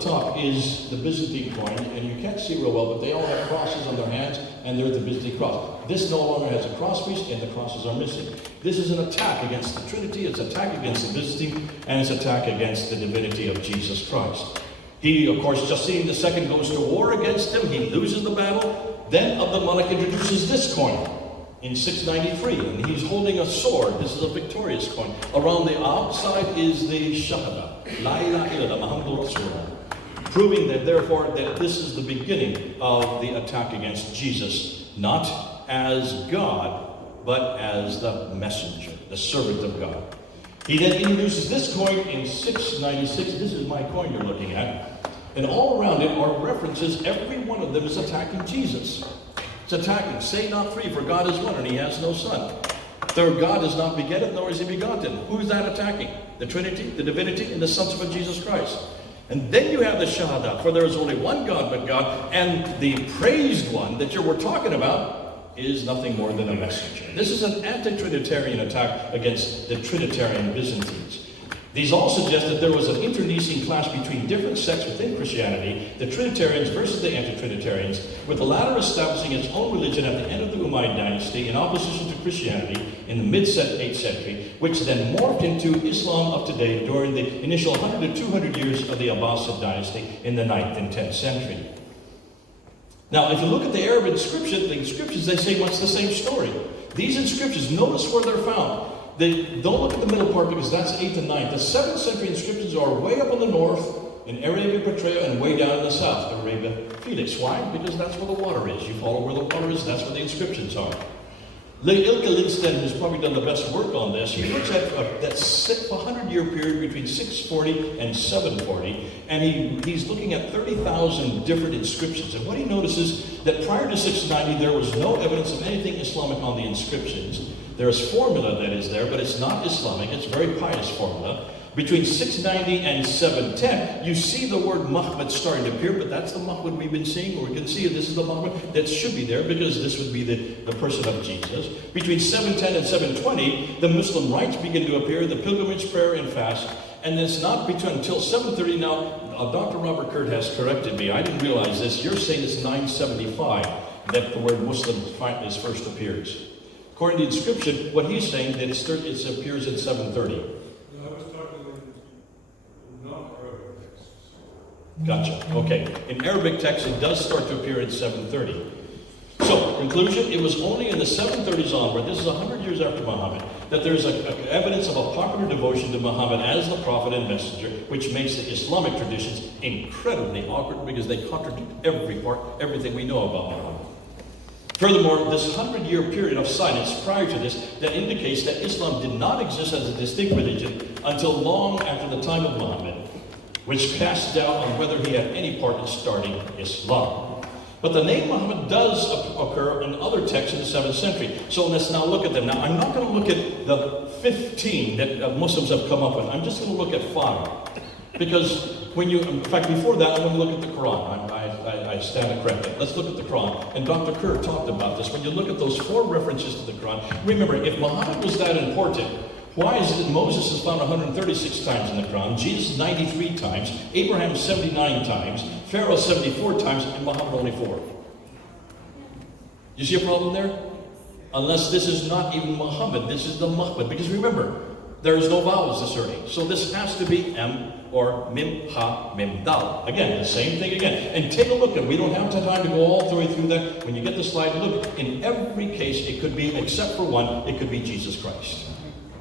top is the Byzantine coin, and you can't see real well, but they all have crosses on their hands, and they're the Byzantine cross. This no longer has a cross piece, and the crosses are missing. This is an attack against the Trinity, it's an attack against the Byzantine, and it's an attack against the divinity of Jesus Christ. He, of course, Justinian II goes to war against him, he loses the battle. Then Abd al-Malik introduces this coin in 693, and he's holding a sword. This is a victorious coin. Around the outside is the Shahada, La ilaha illallah Muhammadur Rasulullah, proving that therefore that this is the beginning of the attack against Jesus, not as God, but as the messenger, the servant of God. He then introduces this coin in 696. This is my coin you're looking at. And all around it are references. Every one of them is attacking Jesus. It's attacking. Say not three, for God is one, and he has no son. Third, God is not begetteth, nor is he begotten. Who is that attacking? The Trinity, the divinity, and the sonship of Jesus Christ. And then you have the Shahada, for there is only one God but God, and the praised one that you were talking about is nothing more than a messenger. This is an anti-Trinitarian attack against the Trinitarian Byzantines. These all suggest that there was an internecine clash between different sects within Christianity, the Trinitarians versus the anti-Trinitarians, with the latter establishing its own religion at the end of the Umayyad dynasty in opposition to Christianity in the mid-8th century, which then morphed into Islam of today during the initial 100 to 200 years of the Abbasid dynasty in the 9th and 10th century. Now, if you look at the Arab inscriptions, they say much the same story. These inscriptions, notice where they're found. Don't look at the middle part because that's 8th and 9th. The 7th century inscriptions are way up in the north, in Arabia Petra, and way down in the south, Arabia Felix. Why? Because that's where the water is. You follow where the water is, that's where the inscriptions are. Ilke Lindsten, who's probably done the best work on this, he looks at that 100-year period between 640 and 740, and he's looking at 30,000 different inscriptions. And what he notices that prior to 690, there was no evidence of anything Islamic on the inscriptions. There's formula that is there, but it's not Islamic. It's a very pious formula. Between 690 and 710, you see the word Muhammad starting to appear, but that's the Muhammad we've been seeing, or we can see it. This is the Muhammad that should be there, because this would be the person of Jesus. Between 710 and 720, the Muslim rites begin to appear, the pilgrimage, prayer, and fast. And it's not until 730 now. Dr. Robert Kurt has corrected me. I didn't realize this. You're saying it's 975 that the word Muslim finally first appears. According to the inscription, what he's saying that it appears in 730. No, I was talking in non-Arabic texts. Gotcha. Okay. In Arabic text, it does start to appear in 730. So, conclusion, it was only in the 730s onward, this is 100 years after Muhammad, that there's evidence of a popular devotion to Muhammad as the prophet and messenger, which makes the Islamic traditions incredibly awkward because they contradict everything we know about Muhammad. Furthermore, this 100-year period of silence prior to this that indicates that Islam did not exist as a distinct religion until long after the time of Muhammad, which casts doubt on whether he had any part in starting Islam. But the name Muhammad does occur in other texts in the 7th century. So let's now look at them. Now, I'm not going to look at the 15 that Muslims have come up with. I'm just going to look at 5. Because in fact, before that, I want to look at the Quran. I stand corrected. Let's look at the Quran. And Dr. Kerr talked about this. When you look at those 4 references to the Quran, remember, if Muhammad was that important, why is it that Moses is found 136 times in the Quran, Jesus 93 times, Abraham 79 times, Pharaoh 74 times, and Muhammad only 4? You see a problem there? Unless this is not even Muhammad, this is the Muhammad. Because remember, there is no vowels this early. So this has to be M or Mim, Ha, Mim, Dal. Again, the same thing again. And take a look at, we don't have time to go all the way through that. When you get the slide, look, in every case, it could be, except for one, it could be Jesus Christ.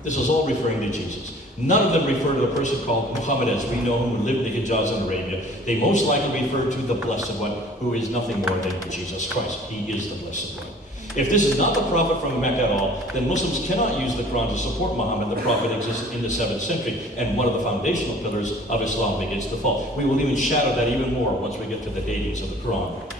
This is all referring to Jesus. None of them refer to the person called Muhammad as we know him, who lived in Hijaz in Arabia. They most likely refer to the Blessed One, who is nothing more than Jesus Christ. He is the Blessed One. If this is not the prophet from Mecca at all, then Muslims cannot use the Quran to support Muhammad. The prophet existed in the 7th century, and one of the foundational pillars of Islam begins to fall. We will even shadow that even more once we get to the datings of the Quran.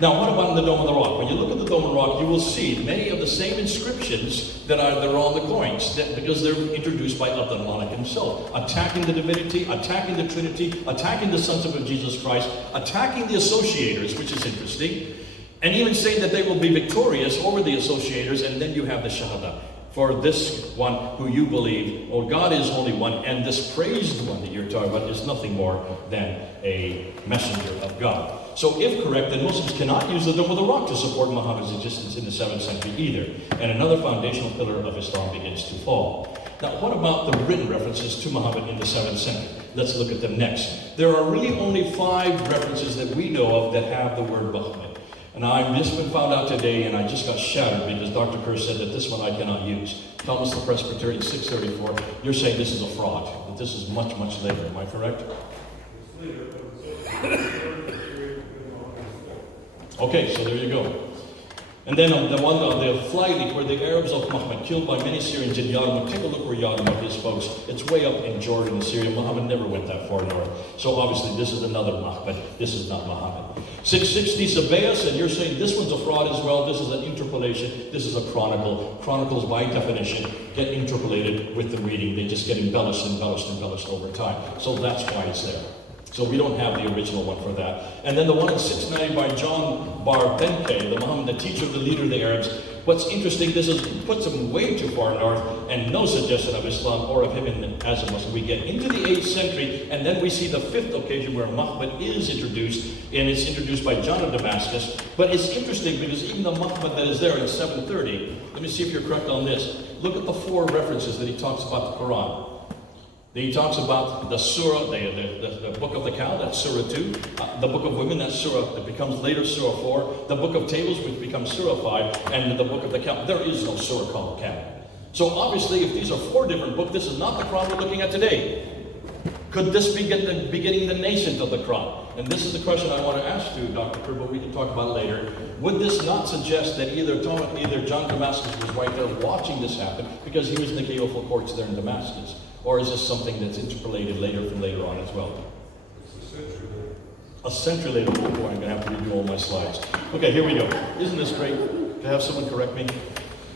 Now, what about in the Dome of the Rock? When you look at the Dome of the Rock, you will see many of the same inscriptions that are on the coins, because they're introduced by Abdul Malik himself, attacking the divinity, attacking the Trinity, attacking the sonship of Jesus Christ, attacking the associators, which is interesting, and even saying that they will be victorious over the associators, and then you have the Shahada. For this one who you believe, oh, God is only one, and this praised one that you're talking about is nothing more than a messenger of God. So if correct, then Muslims cannot use the Dome of the Rock to support Muhammad's existence in the 7th century either. And another foundational pillar of Islam begins to fall. Now, what about the written references to Muhammad in the 7th century? Let's look at them next. There are really only 5 references that we know of that have the word Muhammad. And I've just been found out today, and I just got shattered because Dr. Kerr said that this one I cannot use. Thomas the Presbyterian, 634. You're saying this is a fraud, that this is much, much later. Am I correct? Okay, so there you go. And then on the one on the flyleaf where the Arabs of Muhammad killed by many Syrians in Yarmouk. Take a look where Yarmouk is, folks. It's way up in Jordan, Syria. Muhammad never went that far north. So obviously this is another Muhammad. This is not Muhammad. 660 Sabaeus, and you're saying this one's a fraud as well. This is an interpolation. This is a chronicle. Chronicles, by definition, get interpolated with the reading. They just get embellished, embellished, embellished over time. So that's why it's there. So we don't have the original one for that. And then the one in 690 by John Bar Benke, the Muhammad, the teacher, the leader of the Arabs. What's interesting, this puts him way too far north, and no suggestion of Islam or of him as a Muslim. We get into the 8th century, and then we see the 5th occasion where Muhammad is introduced, and it's introduced by John of Damascus. But it's interesting because even the Muhammad that is there in 730, let me see if you're correct on this. Look at the 4 references that he talks about the Quran. He talks about the surah, the book of the cow, that's surah 2. The book of women, that's surah, that becomes later surah 4. The book of tables, which becomes surah 5. And the book of the cow. There is no surah called cow. So obviously, if these are 4 different books, this is not the Quran we're looking at today. Could this be beginning the nascent of the Quran? And this is the question I want to ask you, Dr. Kerr, but we can talk about it later. Would this not suggest that either John Damascus was right there watching this happen, because he was in the caliphal courts there in Damascus? Or is this something that's interpolated from later on as well? It's a century later. A century later. Oh boy, I'm going to have to redo all my slides. Okay, here we go. Isn't this great to have someone correct me?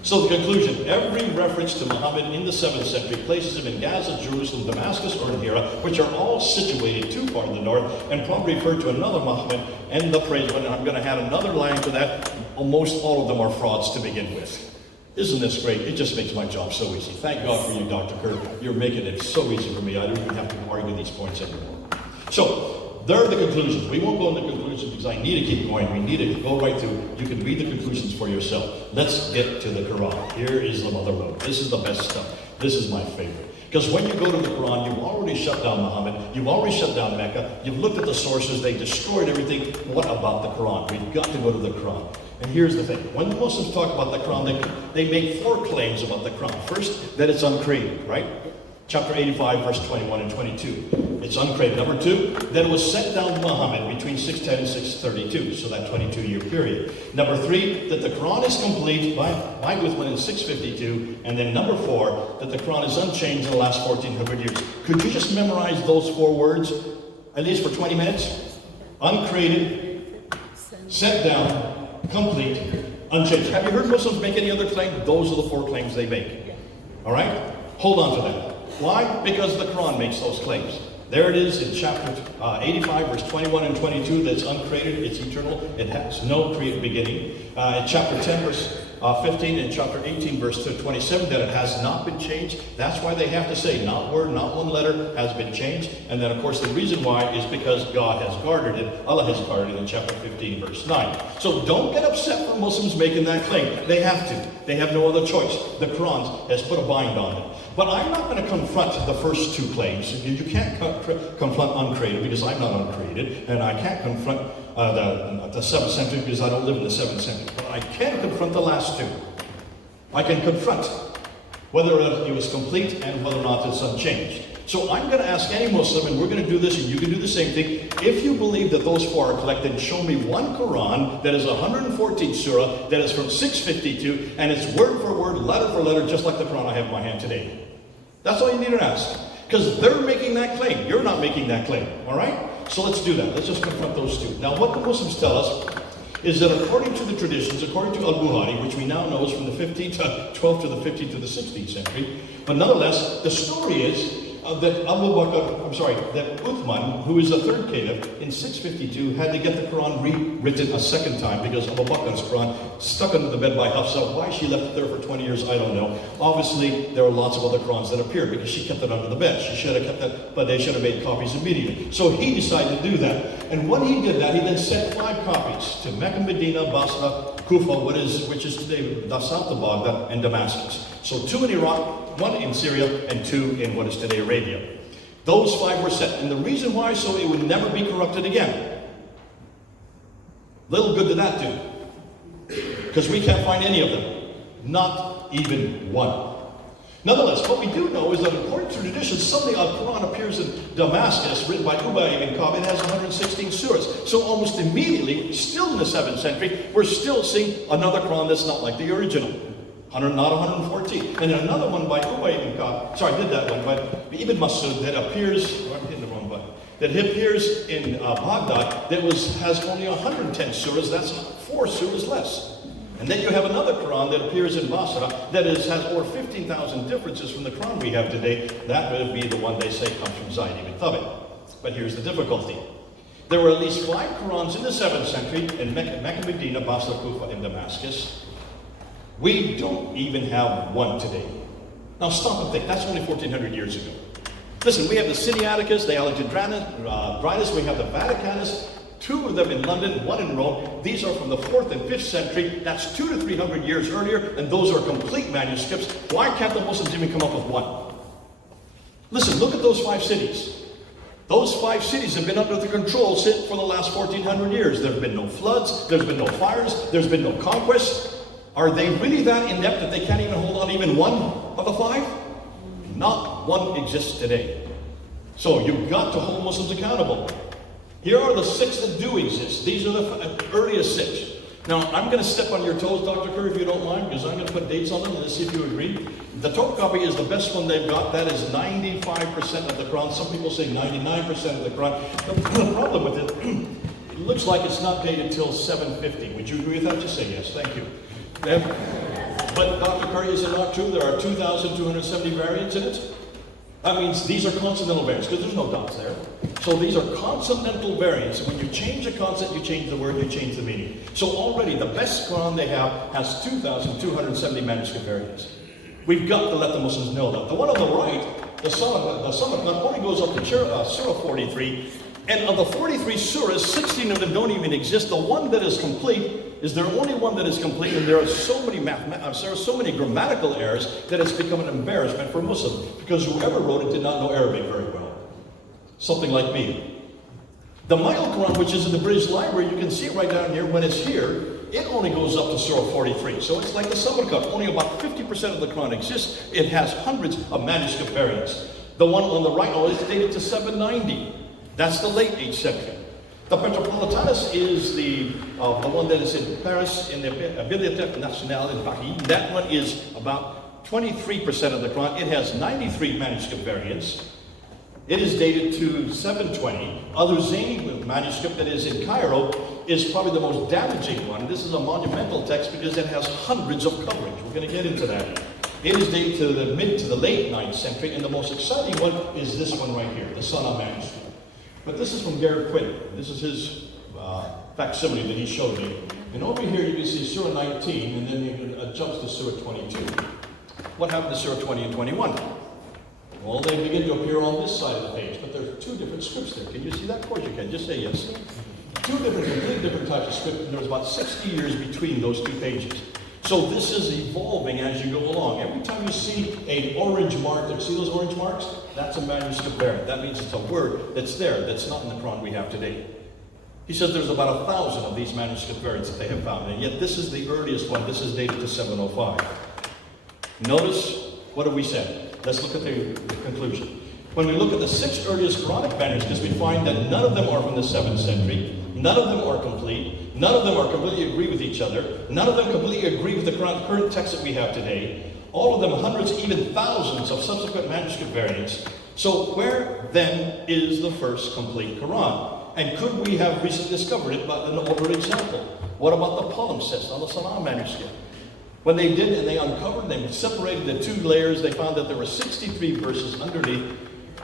So the conclusion, every reference to Muhammad in the 7th century places him in Gaza, Jerusalem, Damascus, or in Hira, which are all situated too far in the north, and probably refer to another Muhammad and the praise one. And I'm going to add another line to that. Almost all of them are frauds to begin with. Isn't this great? It just makes my job so easy. Thank God for you, Dr. Kerr. You're making it so easy for me. I don't even have to argue these points anymore. So, there are the conclusions. We won't go into conclusions because I need to keep going. We need to go right through. You can read the conclusions for yourself. Let's get to the Quran. Here is the mother road. This is the best stuff. This is my favorite. Because when you go to the Quran, you've already shut down Muhammad. You've already shut down Mecca. You've looked at the sources. They destroyed everything. What about the Quran? We've got to go to the Quran. And here's the thing. When the Muslims talk about the Quran, they make 4 claims about the Quran. First, that it's uncreated, right? Chapter 85, verse 21 and 22. It's uncreated. Number two, that it was sent down to Muhammad between 610 and 632, so that 22-year period. Number three, that the Quran is complete by Uthman in 652. And then number four, that the Quran is unchanged in the last 1400 years. Could you just memorize those 4 words, at least for 20 minutes? Uncreated, sent down, complete, unchanged. Have you heard Muslims make any other claim? Those are the 4 claims they make. All right? Hold on to that. Why? Because the Quran makes those claims. There it is in chapter 85, verse 21 and 22, that's uncreated, it's eternal, it has no created beginning. In chapter 10, verse 15, and chapter 18, verse 27, that it has not been changed. That's why they have to say, not word, not one letter has been changed. And then, of course, the reason why is because God has guarded it. Allah has guarded it in chapter 15, verse 9. So don't get upset when Muslims making that claim. They have to. They have no other choice. The Quran has put a bind on it. But I'm not going to confront the first 2 claims. You can't confront uncreated because I'm not uncreated, and I can't confront the 7th century because I don't live in the 7th century. But I can confront the last 2. I can confront whether it was complete and whether or not it's unchanged. So I'm going to ask any Muslim, and we're going to do this, and you can do the same thing. If you believe that those 4 are collected, show me one Quran that is 114 surah, that is from 652, and it's word for word, letter for letter, just like the Quran I have in my hand today. That's all you need to ask. Because they're making that claim. You're not making that claim. All right? So let's do that. Let's just confront those 2. Now, what the Muslims tell us is that according to the traditions, according to Al-Bukhari, which we now know is from the 15th to 12th to the 15th to the 16th century, but nonetheless, the story is that that Uthman, who is the 3rd caliph, in 652 had to get the Quran rewritten a second time because Abu Bakr's Quran stuck under the bed by Hafsa. Why she left it there for 20 years, I don't know. Obviously, there are lots of other Qurans that appeared because she kept it under the bed. She should have kept that, but they should have made copies immediately. So he decided to do that. And when he did that, he then sent 5 copies to Mecca, Medina, Basra, Kufa, which is today the south of Baghdad, and Damascus. So 2 in Iraq, 1 in Syria, and 2 in what is today Arabia. Those 5 were sent. And the reason why, so it would never be corrupted again. Little good did that do. Because we can't find any of them. Not even one. Nonetheless, what we do know is that according to tradition, suddenly a Quran appears in Damascus, written by Ubay ibn Ka'b. It has 116 surahs. So almost immediately, still in the 7th century, we're still seeing another Quran that's not like the original. Not 114. And then another one by Ubay ibn Ka'b. Sorry, I did that one. But Ibn Masud that appears, I'm hitting the wrong button, that appears in Baghdad that has only 110 surahs. That's 4 surahs less. And then you have another Quran that appears in Basra that has over 15,000 differences from the Quran we have today. That would be the one they say comes from Zayd ibn Thabit. But here's the difficulty. There were at least 5 Qurans in the 7th century in Mecca, Medina, Basra, Kufa, and Damascus. We don't even have 1 today. Now stop and think. That's only 1,400 years ago. Listen, we have the Sinaiticus, the Alexandrinus, we have the Vaticanus, 2 of them in London, 1 in Rome. These are from the 4th and 5th century. That's 200 to 300 years earlier, and those are complete manuscripts. Why can't the Muslims even come up with 1? Listen, look at those 5 cities. Those 5 cities have been under the control for the last 1,400 years. There have been no floods, there's been no fires, there's been no conquest. Are they really that inept that they can't even hold on even 1 of the 5? Not 1 exists today. So you've got to hold Muslims accountable. Here are the 6 that do exist. These are the earliest 6. Now, I'm going to step on your toes, Dr. Kerr, if you don't mind, because I'm going to put dates on them and see if you agree. The Topkapi is the best one they've got. That is 95% of the Quran. Some people say 99% of the Quran. The problem with it, it looks like it's not dated till 750. Would you agree with that? Just say yes. Thank you. But Dr. Kerr, is it not true? There are 2,270 variants in it. That means these are consonantal variants, because there's no dots there. So these are consonantal variants. When you change a consonant, you change the word, you change the meaning. So already the best Quran they have has 2,270 manuscript variants. We've got to let the Muslims know that. The one on the right, the Samarkand, only goes up to Surah 43. And of the 43 surahs, 16 of them don't even exist. The one that is complete is there only one that is complete, and there are so many grammatical errors that it's become an embarrassment for Muslims, because whoever wrote it did not know Arabic very well. Something like me. The Mile Quran, which is in the British Library, you can see it right down here. When it's here, it only goes up to Surah 43. So it's like the Samarkand. Only about 50% of the Quran exists. It has hundreds of manuscript variants. The one on the right, oh, it's dated to 790. That's the late 8th century. The Petropolitanus is the one that is in Paris in the Bibliothèque Nationale in Paris. That one is about 23% of the Quran. It has 93 manuscript variants. It is dated to 720. Al-Huzayni manuscript that is in Cairo is probably the most damaging one. This is a monumental text because it has hundreds of coverings. We're going to get into that. It is dated to the mid to the late 9th century, and the most exciting one is this one right here, the Sana manuscript. But this is from Garrett Quinn. This is his facsimile that he showed me. And over here you can see Surah 19, and then it jumps to Surah 22. What happened to Surah 20 and 21? Well, they begin to appear on this side of the page, but there are two different scripts there. Can you see that? Of course you can. Just say yes. Two completely different types of script, and there was about 60 years between those two pages. So this is evolving as you go along. Every time you see an orange mark there, see those orange marks? That's a manuscript variant. That means it's a word that's there, that's not in the Quran we have today. He says there's about 1,000 of these manuscript variants that they have found, and yet this is the earliest one. This is dated to 705. Notice, what have we said? Let's look at the conclusion. When we look at the 6 earliest Quranic manuscripts, we find that none of them are from the 7th century. None of them are complete. None of them are completely agree with each other. None of them completely agree with the current text that we have today. All of them hundreds, even thousands of subsequent manuscript variants. So where then is the first complete Quran? And could we have recently discovered it by an older example? What about the palimpsest on the Salam manuscript? When they did and they uncovered, they separated the 2 layers, they found that there were 63 verses underneath,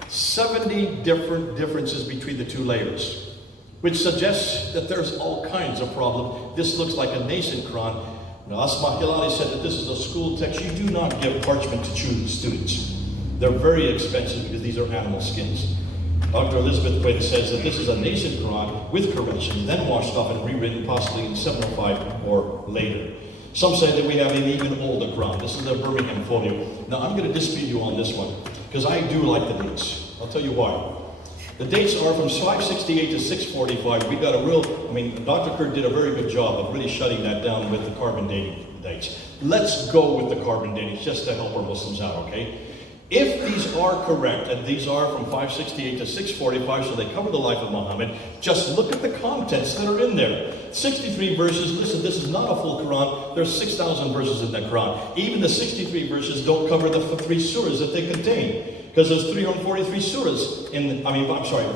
70 differences between the 2 layers, which suggests that there's all kinds of problems. This looks like a nascent Quran. Now, Asma Hilali said that this is a school text. You do not give parchment to students. They're very expensive because these are animal skins. Dr. Elizabeth Quinn says that this is a nascent Quran with corrections, then washed off and rewritten possibly in 705 or later. Some say that we have an even older Quran. This is the Birmingham folio. Now, I'm going to dispute you on this one because I do like the dates. I'll tell you why. The dates are from 568 to 645. We got Dr. Kurt did a very good job of really shutting that down with the carbon dating dates. Let's go with the carbon dating just to help our Muslims out, okay? If these are correct, and these are from 568 to 645, so they cover the life of Muhammad, just look at the contents that are in there. 63 verses. Listen, this is not a full Quran. There's 6,000 verses in the Quran. Even the 63 verses don't cover the 3 surahs that they contain. Because there's 343 surahs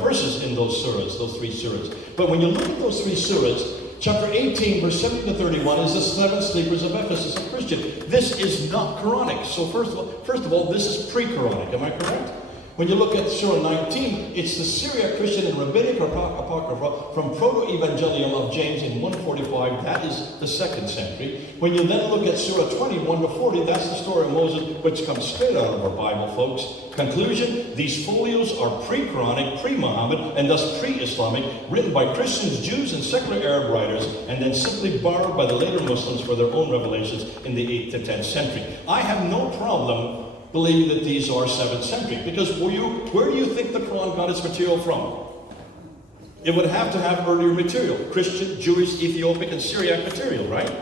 verses in those surahs, those 3 surahs. But when you look at those 3 surahs, chapter 18, verse 17 to 31 is the 7 sleepers of Ephesus, a Christian. This is not Quranic. So first of all, this is pre-Quranic. Am I correct? When you look at Surah 19, it's the Syriac Christian and Rabbinic Apocrypha from Proto-Evangelium of James in 145. That is the 2nd century. When you then look at Surah 21 to 40, that's the story of Moses, which comes straight out of our Bible, folks. Conclusion, these folios are pre-Quranic, pre-Muhammad, and thus pre-Islamic, written by Christians, Jews, and secular Arab writers, and then simply borrowed by the later Muslims for their own revelations in the 8th to 10th century. I have no problem believing that these are 7th century, because where do you think the Quran got its material from? It would have to have earlier material, Christian, Jewish, Ethiopic, and Syriac material, right?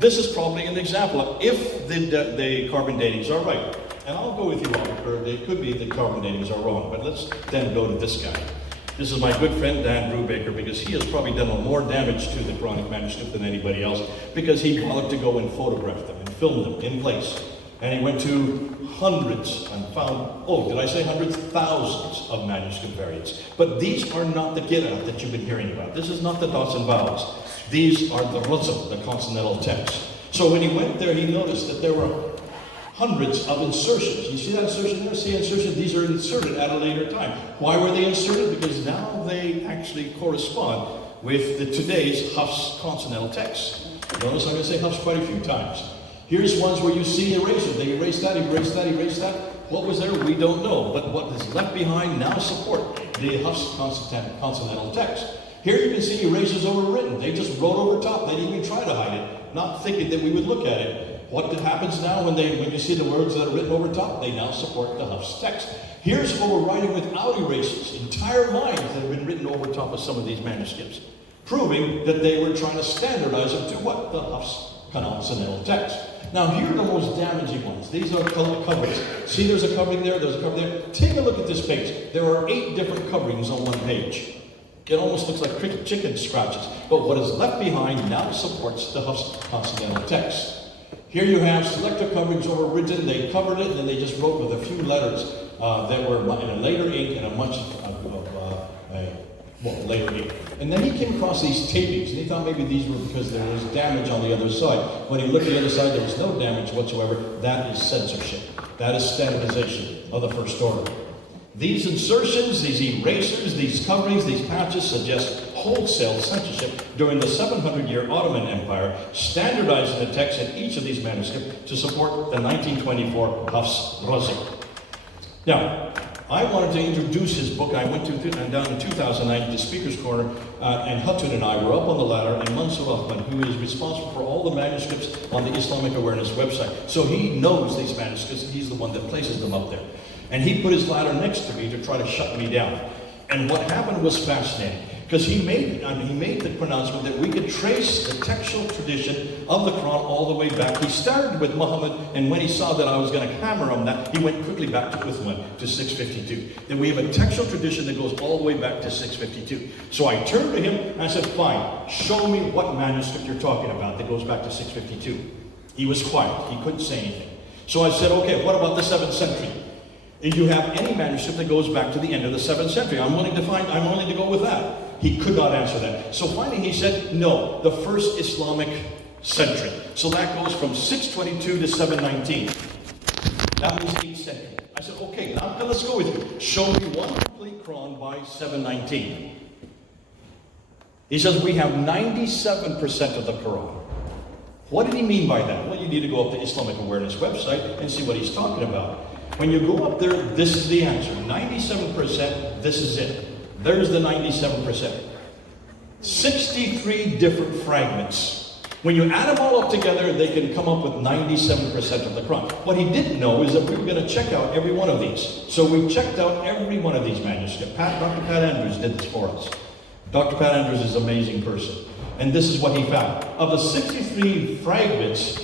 This is probably an example of if the carbon datings are right. And I'll go with you on it, it could be the carbon datings are wrong, but let's then go to this guy. This is my good friend Dan Brubaker, because he has probably done more damage to the Quranic manuscript than anybody else, because he bothered to go and photograph them and film them in place. And he went to hundreds and found, did I say hundreds? Thousands of manuscript variants. But these are not the Qira'at that you've been hearing about. This is not the dots and vowels. These are the Ruzam, the consonantal text. So when he went there, he noticed that there were hundreds of insertions. You see that insertion there? See insertion? These are inserted at a later time. Why were they inserted? Because now they actually correspond with today's Hafs consonantal text. Notice I'm going to say Hafs quite a few times. Here's ones where you see erasure. They erased that, erased that, erased that. What was there? We don't know. But what is left behind now support the Hafs consonantal text. Here you can see erasures overwritten. They just wrote over top. They didn't even try to hide it, not thinking that we would look at it. What happens now when you see the words that are written over top? They now support the Hafs text. Here's what we're writing without erasures. Entire lines that have been written over top of some of these manuscripts, proving that they were trying to standardize them to what? The Hafs consonantal text. Now here are the most damaging ones. These are coverings. See, there's a covering there, there's a covering there. Take a look at this page. There are 8 different coverings on one page. It almost looks like chicken scratches. But what is left behind now supports the Hafs consonantal text. Here you have selector coverings over written. They covered it, and then they just wrote with a few letters that were in a later ink and a much later ink. And then he came across these tapings, and he thought maybe these were because there was damage on the other side. When he looked at the other side, there was no damage whatsoever. That is censorship. That is standardization of the first order. These insertions, these erasers, these coverings, these patches suggest wholesale censorship during the 700-year Ottoman Empire, standardizing the text in each of these manuscripts to support the 1924 Hafs Razi. Now, I wanted to introduce his book. I went down in 2009 to Speaker's Corner, and Hatun and I were up on the ladder, and Mansour Ahmad, who is responsible for all the manuscripts on the Islamic Awareness website. So he knows these manuscripts, and he's the one that places them up there. And he put his ladder next to me to try to shut me down. And what happened was fascinating, because he made the pronouncement that we could trace the textual tradition of the Quran all the way back. He started with Muhammad, and when he saw that I was going to hammer on that, he went quickly back to Uthman, to 652. Then we have a textual tradition that goes all the way back to 652. So I turned to him, and I said, fine, show me what manuscript you're talking about that goes back to 652. He was quiet. He couldn't say anything. So I said, okay, what about the 7th century? If you have any manuscript that goes back to the end of the 7th century, I'm willing to go with that. He could not answer that. So finally he said, no, the first Islamic century. So that goes from 622 to 719. That was 8th century. I said, okay, now let's go with you. Show me one complete Quran by 719. He says, we have 97% of the Quran. What did he mean by that? Well, you need to go up to Islamic Awareness website and see what he's talking about. When you go up there, this is the answer. 97%, this is it. There's the 97%. 63 different fragments. When you add them all up together, they can come up with 97% of the Quran. What he didn't know is that we were going to check out every one of these. So we checked out every one of these manuscripts. Dr. Pat Andrews did this for us. Dr. Pat Andrews is an amazing person. And this is what he found. Of the 63 fragments,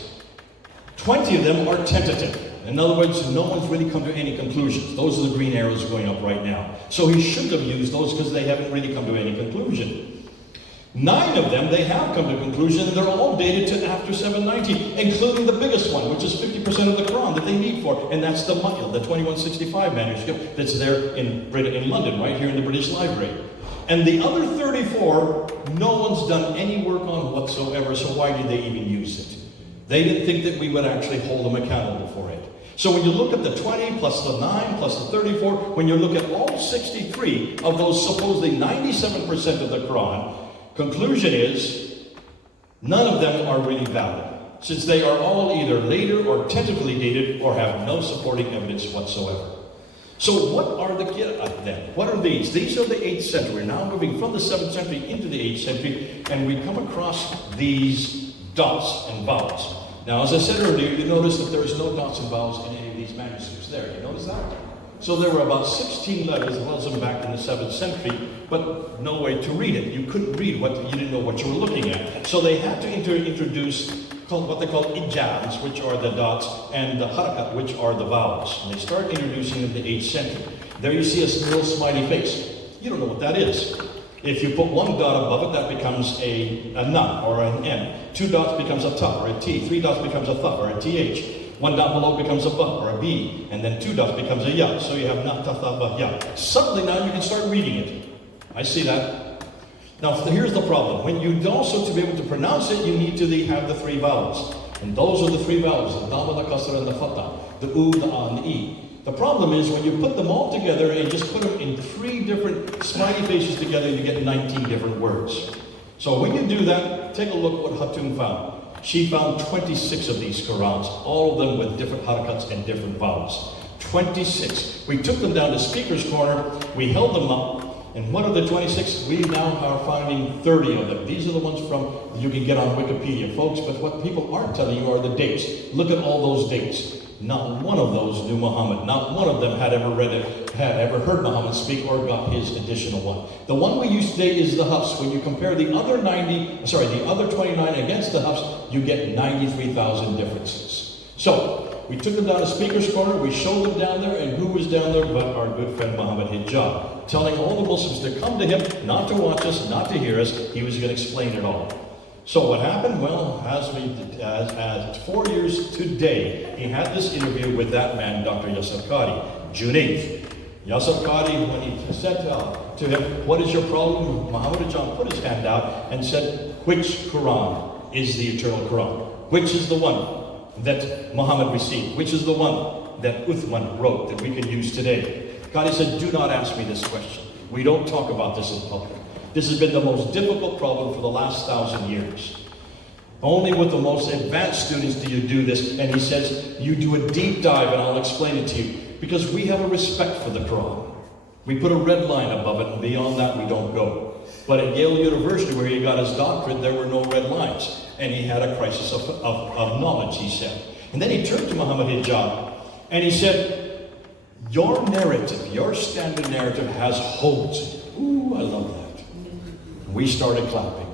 20 of them are tentative. In other words, no one's really come to any conclusions. Those are the green arrows going up right now. So he shouldn't have used those because they haven't really come to any conclusion. 9 of them, they have come to conclusion, and they're all dated to after 790, including the biggest one, which is 50% of the Quran that they need for, and that's the Ma'il, the 2165 manuscript that's there in London, right here in the British Library. And the other 34, no one's done any work on whatsoever, so why did they even use it? They didn't think that we would actually hold them accountable for it. So when you look at the 20 plus the 9 plus the 34, when you look at all 63 of those supposedly 97% of the Quran, conclusion is none of them are really valid, since they are all either later or tentatively dated or have no supporting evidence whatsoever. So what are the Qira'at then? What are these? These are the 8th century. We're now moving from the 7th century into the 8th century, and we come across these dots and vowels. Now, as I said earlier, you notice that there is no dots and vowels in any of these manuscripts there. You notice that? So there were about 16 letters, it was them back in the 7th century, but no way to read it. You couldn't read what, you didn't know what you were looking at. So they had to introduce what they call ijams, which are the dots, and the harakat, which are the vowels. And they start introducing them in the 8th century. There you see a little smiley face. You don't know what that is. If you put 1 dot above it, that becomes a na or an n. 2 dots becomes a ta or a t. 3 dots becomes a tha or a th. 1 dot below becomes a ba or a b. And then 2 dots becomes a ya. So you have na, ta, tha, ba, ya. Suddenly now you can start reading it. I see that. Now here's the problem. When you also, to be able to pronounce it, you need to have the 3 vowels. And those are the 3 vowels, the dhamma, the kasra, and the fatha. The u, the a, and the e. The problem is when you put them all together and just put them in 3 different smiley faces together, you get 19 different words. So when you do that, take a look what Hatun found. She found 26 of these Qurans, all of them with different harakats and different vowels. 26. We took them down to Speaker's Corner, we held them up, and what are the 26? We now are finding 30 of them. These are the ones you can get on Wikipedia, folks, but what people aren't telling you are the dates. Look at all those dates. not one of those knew Muhammad. Not one of them had ever read it, had ever heard Muhammad speak or got his additional one. The one we use today is the Hafs. When you compare the other 29 against the Hafs, you get 93,000 differences. So, we took them down to Speaker's Corner, we showed them down there, and who was down there but our good friend Muhammad Hijab, telling all the Muslims to come to him, not to watch us, not to hear us. He was going to explain it all. So what happened? Well, as 4 years today, he had this interview with that man, Dr. Yusuf Qadi, June 8th. Yusuf Qadi, when he said to him, what is your problem? Muhammad Hijab put his hand out and said, which Quran is the eternal Quran? Which is the one that Muhammad received? Which is the one that Uthman wrote that we can use today? Qadi said, do not ask me this question. We don't talk about this in public. This has been the most difficult problem for the last 1,000 years. Only with the most advanced students do you do this. And he says, you do a deep dive and I'll explain it to you. Because we have a respect for the Quran. We put a red line above it, and beyond that we don't go. But at Yale University, where he got his doctorate, there were no red lines. And he had a crisis of knowledge, he said. And then he turned to Muhammad Hijab, and he said, your narrative, your standard narrative has holes. Ooh, I love that. We started clapping.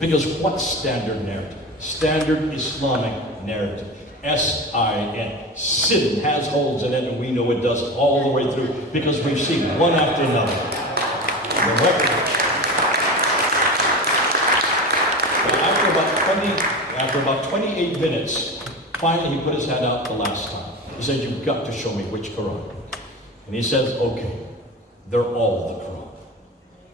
Because what's standard narrative? Standard Islamic narrative. S-I-N. Sin has holes in it, and we know it does all the way through because we've seen one after another. After about 28 minutes, finally he put his hand out the last time. He said, you've got to show me which Quran. And he says, okay, they're all the Quran.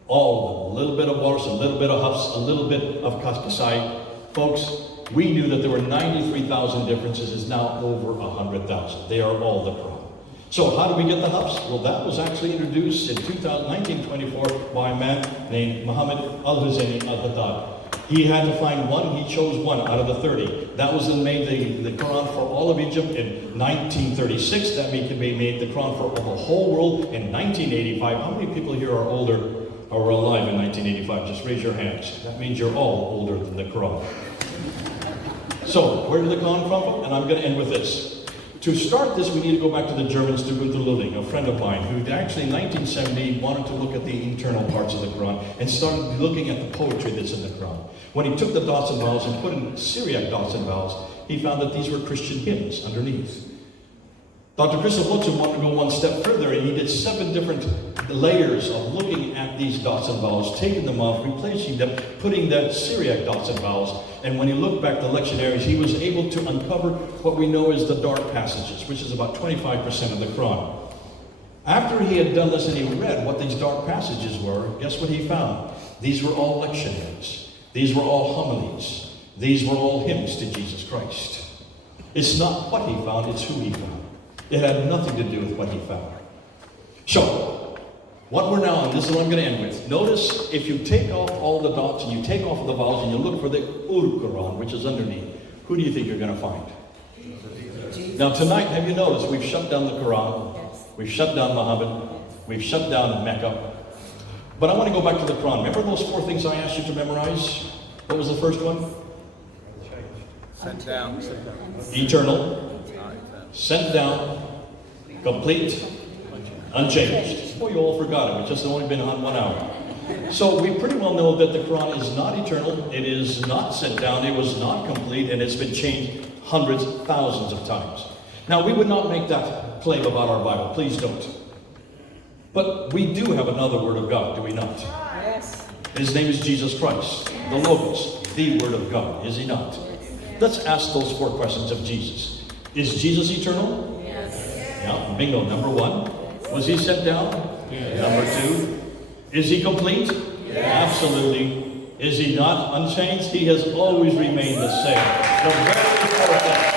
All of them. A little bit of Wars, a little bit of Hafs, a little bit of Qasqasai. Folks, we knew that there were 93,000 differences. It's now over 100,000. They are all the Quran. So how did we get the Hafs? Well, that was actually introduced in 1924 by a man named Muhammad al-Husaini al-Haddad. He had to find one. He chose one out of the 30. That was then made the Quran for all of Egypt in 1936. That made the Quran for the whole world in 1985. How many people here are older or were alive in 1985? Just raise your hands. That means you're all older than the Quran. So, where did the Quran come from? And I'm going to end with this. To start this, we need to go back to the Germans, to Gunther Lulling, a friend of mine, who actually in 1970 wanted to look at the internal parts of the Quran and started looking at the poetry that's in the Quran. When he took the dots and vowels and put in Syriac dots and vowels, he found that these were Christian hymns underneath. Dr. Christoph Lutzer wanted to go one step further, and he did 7 different layers of looking at these dots and vowels, taking them off, replacing them, putting the Syriac dots and vowels. And when he looked back the lectionaries, he was able to uncover what we know as the dark passages, which is about 25% of the Quran. After he had done this and he read what these dark passages were, guess what he found? These were all lectionaries. These were all homilies. These were all hymns to Jesus Christ. It's not what he found, it's who he found. It had nothing to do with what he found. So, what we're now, and this is what I'm going to end with. Notice if you take off all the dots and you take off the vowels and you look for the Quran, which is underneath, who do you think you're going to find? Jesus. Now tonight, have you noticed we've shut down the Quran, we've shut down Muhammad, we've shut down Mecca. But I want to go back to the Quran. Remember those 4 things I asked you to memorize? What was the first one? Sent down. Eternal. Sent down, complete, unchanged. Oh, you all forgot it. It's just only been on 1 hour. So we pretty well know that the Quran is not eternal, it is not sent down, it was not complete, and it's been changed hundreds, thousands of times. Now, we would not make that claim about our Bible. Please don't. But we do have another Word of God, do we not? Yes. His name is Jesus Christ, the Logos, the Word of God, is he not? Let's ask those 4 questions of Jesus. Is Jesus eternal? Yes. Yeah, bingo. Number 1. Was he sent down? Yes. Number 2. Is he complete? Yes. Absolutely. Is he not unchanged? He has always remained the same. The very 4 things.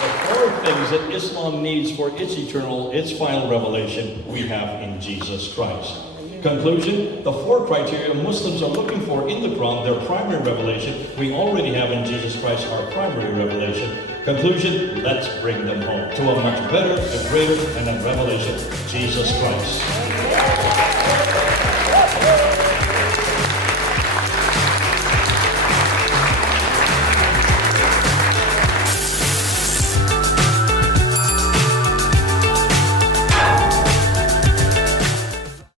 The 4 things that Islam needs for its final revelation, we have in Jesus Christ. Conclusion, the 4 criteria Muslims are looking for in the Quran, their primary revelation, we already have in Jesus Christ, our primary revelation. Conclusion, let's bring them home to a much better, a greater, and a revelation, Jesus Christ.